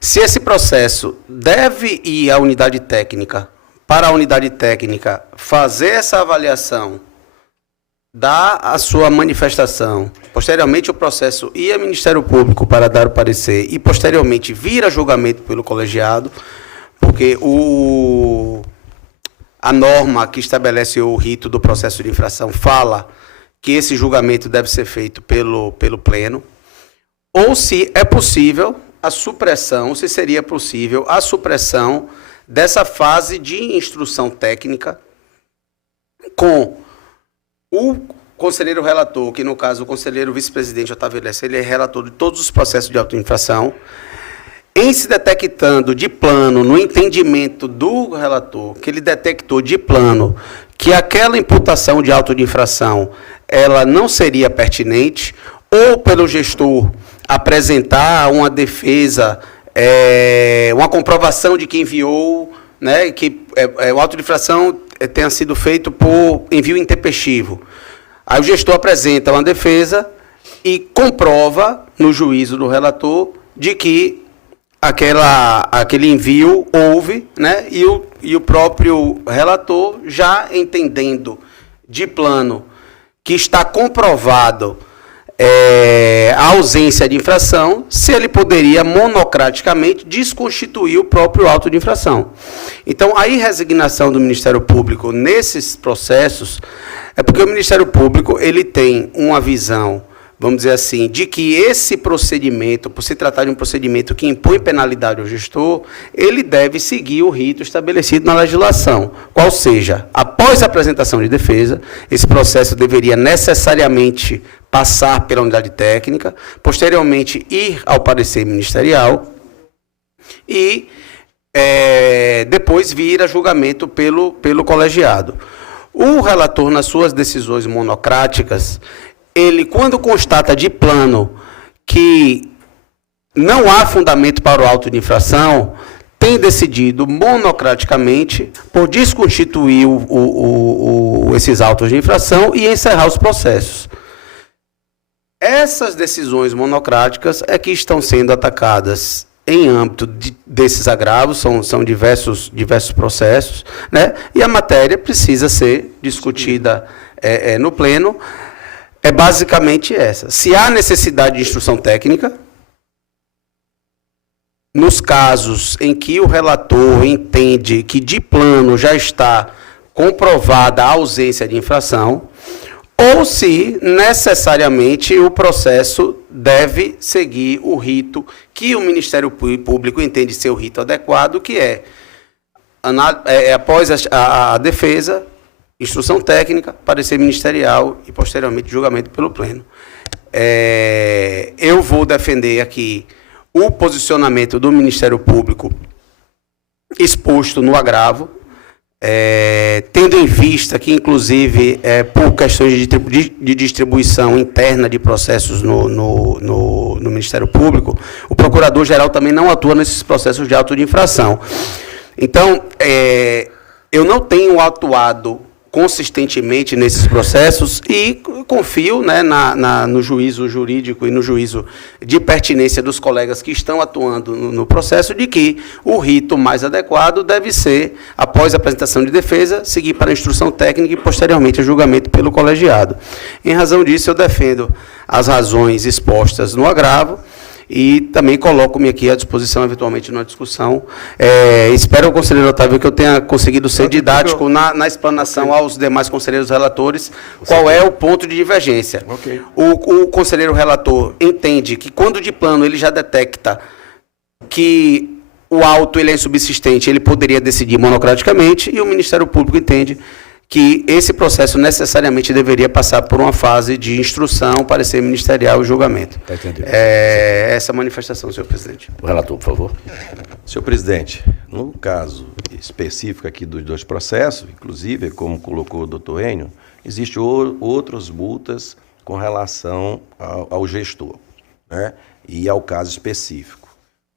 se esse processo deve ir à unidade técnica, para a unidade técnica fazer essa avaliação, dar a sua manifestação, posteriormente o processo ir ao Ministério Público para dar o parecer e posteriormente vir a julgamento pelo colegiado, porque a norma que estabelece o rito do processo de infração fala que esse julgamento deve ser feito pelo pleno, ou se é possível a supressão, se seria possível a supressão dessa fase de instrução técnica com o conselheiro relator, que no caso o conselheiro vice-presidente Otávio Lessa, ele é relator de todos os processos de auto-infração, em se detectando de plano, no entendimento do relator, que ele detectou de plano que aquela imputação de auto de infração ela não seria pertinente, ou pelo gestor apresentar uma defesa, uma comprovação de que enviou, né, que o auto de infração tenha sido feito por envio intempestivo. Aí o gestor apresenta uma defesa e comprova no juízo do relator de que aquele envio houve, né, e o próprio relator, já entendendo de plano que está comprovado a ausência de infração, se ele poderia monocraticamente desconstituir o próprio auto de infração. Então, a irresignação do Ministério Público nesses processos é porque o Ministério Público ele tem uma visão, vamos dizer assim, de que esse procedimento, por se tratar de um procedimento que impõe penalidade ao gestor, ele deve seguir o rito estabelecido na legislação. Qual seja, após a apresentação de defesa, esse processo deveria necessariamente passar pela unidade técnica, posteriormente ir ao parecer ministerial e depois vir a julgamento pelo colegiado. O relator, nas suas decisões monocráticas, ele, quando constata de plano que não há fundamento para o auto de infração, tem decidido monocraticamente por desconstituir esses autos de infração e encerrar os processos. Essas decisões monocráticas é que estão sendo atacadas em âmbito desses agravos, são diversos processos, né? E a matéria precisa ser discutida no pleno. É basicamente essa. Se há necessidade de instrução técnica, nos casos em que o relator entende que de plano já está comprovada a ausência de infração, ou se necessariamente o processo deve seguir o rito que o Ministério Público entende ser o rito adequado, que é após a defesa, instrução técnica, parecer ministerial e, posteriormente, julgamento pelo Pleno. Eu vou defender aqui o posicionamento do Ministério Público exposto no agravo, tendo em vista que, inclusive, por questões de distribuição interna de processos no Ministério Público, o Procurador-Geral também não atua nesses processos de auto de infração. Então, eu não tenho atuado consistentemente nesses processos e confio, né, no juízo jurídico e no juízo de pertinência dos colegas que estão atuando no processo, de que o rito mais adequado deve ser, após a apresentação de defesa, seguir para a instrução técnica e, posteriormente, a julgamento pelo colegiado. Em razão disso, eu defendo as razões expostas no agravo, e também coloco-me aqui à disposição, eventualmente, na discussão. Espero, conselheiro Otávio, que eu tenha conseguido ser didático na explanação aos demais conselheiros relatores qual é o ponto de divergência. O conselheiro relator entende que, quando de plano ele já detecta que o auto ele é insubsistente, ele poderia decidir monocraticamente, e o Ministério Público entende que esse processo necessariamente deveria passar por uma fase de instrução, parecer ministerial e julgamento. Tá entendido. Essa manifestação, senhor presidente. O relator, por favor. Senhor presidente, no caso específico aqui dos dois processos, inclusive, como colocou o doutor Enio, existem outras multas com relação ao gestor, né, e ao caso específico.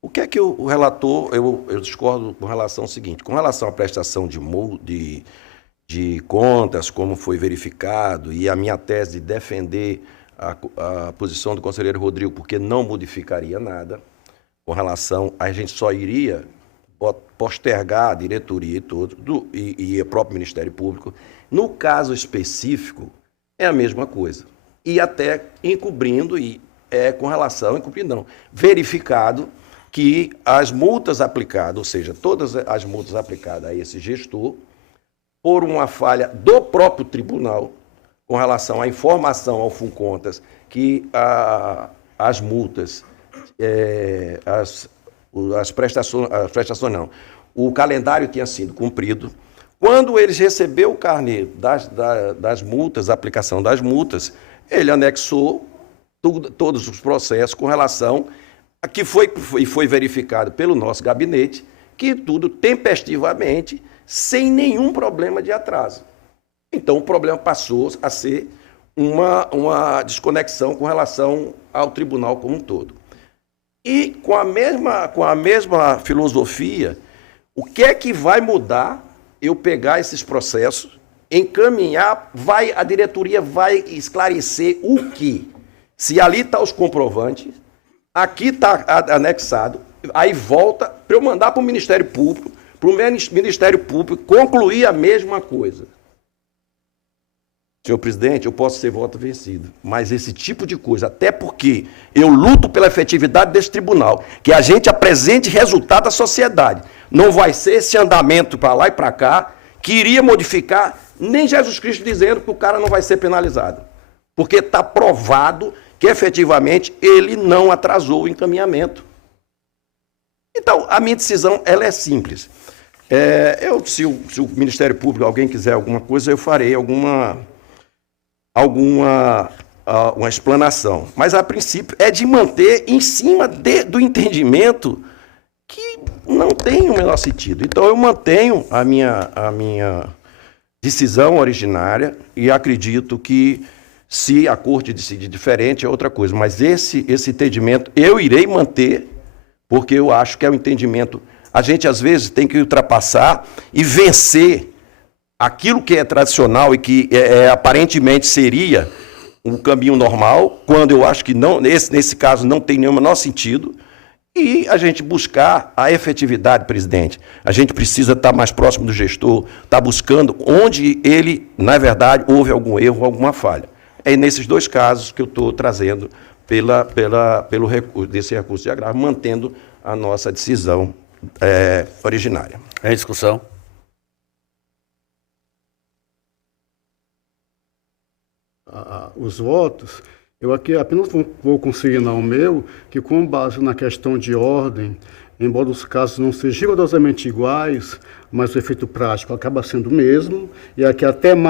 O que é que o relator, eu discordo com relação ao seguinte, com relação à prestação de contas, como foi verificado, e a minha tese de defender a posição do conselheiro Rodrigo, porque não modificaria nada, com relação, a gente só iria postergar a diretoria e o próprio Ministério Público. No caso específico, é a mesma coisa. E até encobrindo, verificado que as multas aplicadas, ou seja, todas as multas aplicadas a esse gestor, por uma falha do próprio tribunal, com relação à informação ao FUNCONTAS, que as multas, as prestações não, o calendário tinha sido cumprido. Quando eles receberam o carnê das multas, a aplicação das multas, ele anexou todos os processos com relação a que foi verificado pelo nosso gabinete, que tudo tempestivamente, sem nenhum problema de atraso. Então, o problema passou a ser uma desconexão com relação ao tribunal como um todo. E com a mesma filosofia, o que é que vai mudar eu pegar esses processos, encaminhar, a diretoria vai esclarecer o que? Se ali está os comprovantes, aqui está anexado, aí volta para eu mandar para o Ministério Público, para o Ministério Público concluir a mesma coisa. Senhor presidente, eu posso ser voto vencido, mas esse tipo de coisa, até porque eu luto pela efetividade desse tribunal, que a gente apresente resultado à sociedade. Não vai ser esse andamento para lá e para cá, que iria modificar nem Jesus Cristo dizendo que o cara não vai ser penalizado. Porque está provado que efetivamente ele não atrasou o encaminhamento. Então, a minha decisão ela é simples. Se o Ministério Público, alguém quiser alguma coisa, eu farei uma explanação. Mas, a princípio, é de manter em cima do entendimento que não tem o menor sentido. Então, eu mantenho a minha decisão originária e acredito que, se a Corte decidir diferente, é outra coisa. Mas esse entendimento eu irei manter, porque eu acho que é um entendimento. A gente, às vezes, tem que ultrapassar e vencer aquilo que é tradicional e que aparentemente seria um caminho normal, quando eu acho que não, nesse caso não tem nenhum menor sentido, e a gente buscar a efetividade, presidente. A gente precisa estar mais próximo do gestor, estar buscando onde ele, na verdade, houve algum erro, alguma falha. É nesses dois casos que eu estou trazendo pelo recurso, desse recurso de agravo, mantendo a nossa decisão originária. Em discussão. Os votos, Eu aqui apenas vou consignar o meu, que com base na questão de ordem, embora os casos não sejam rigorosamente iguais, mas o efeito prático acaba sendo o mesmo, e aqui até mais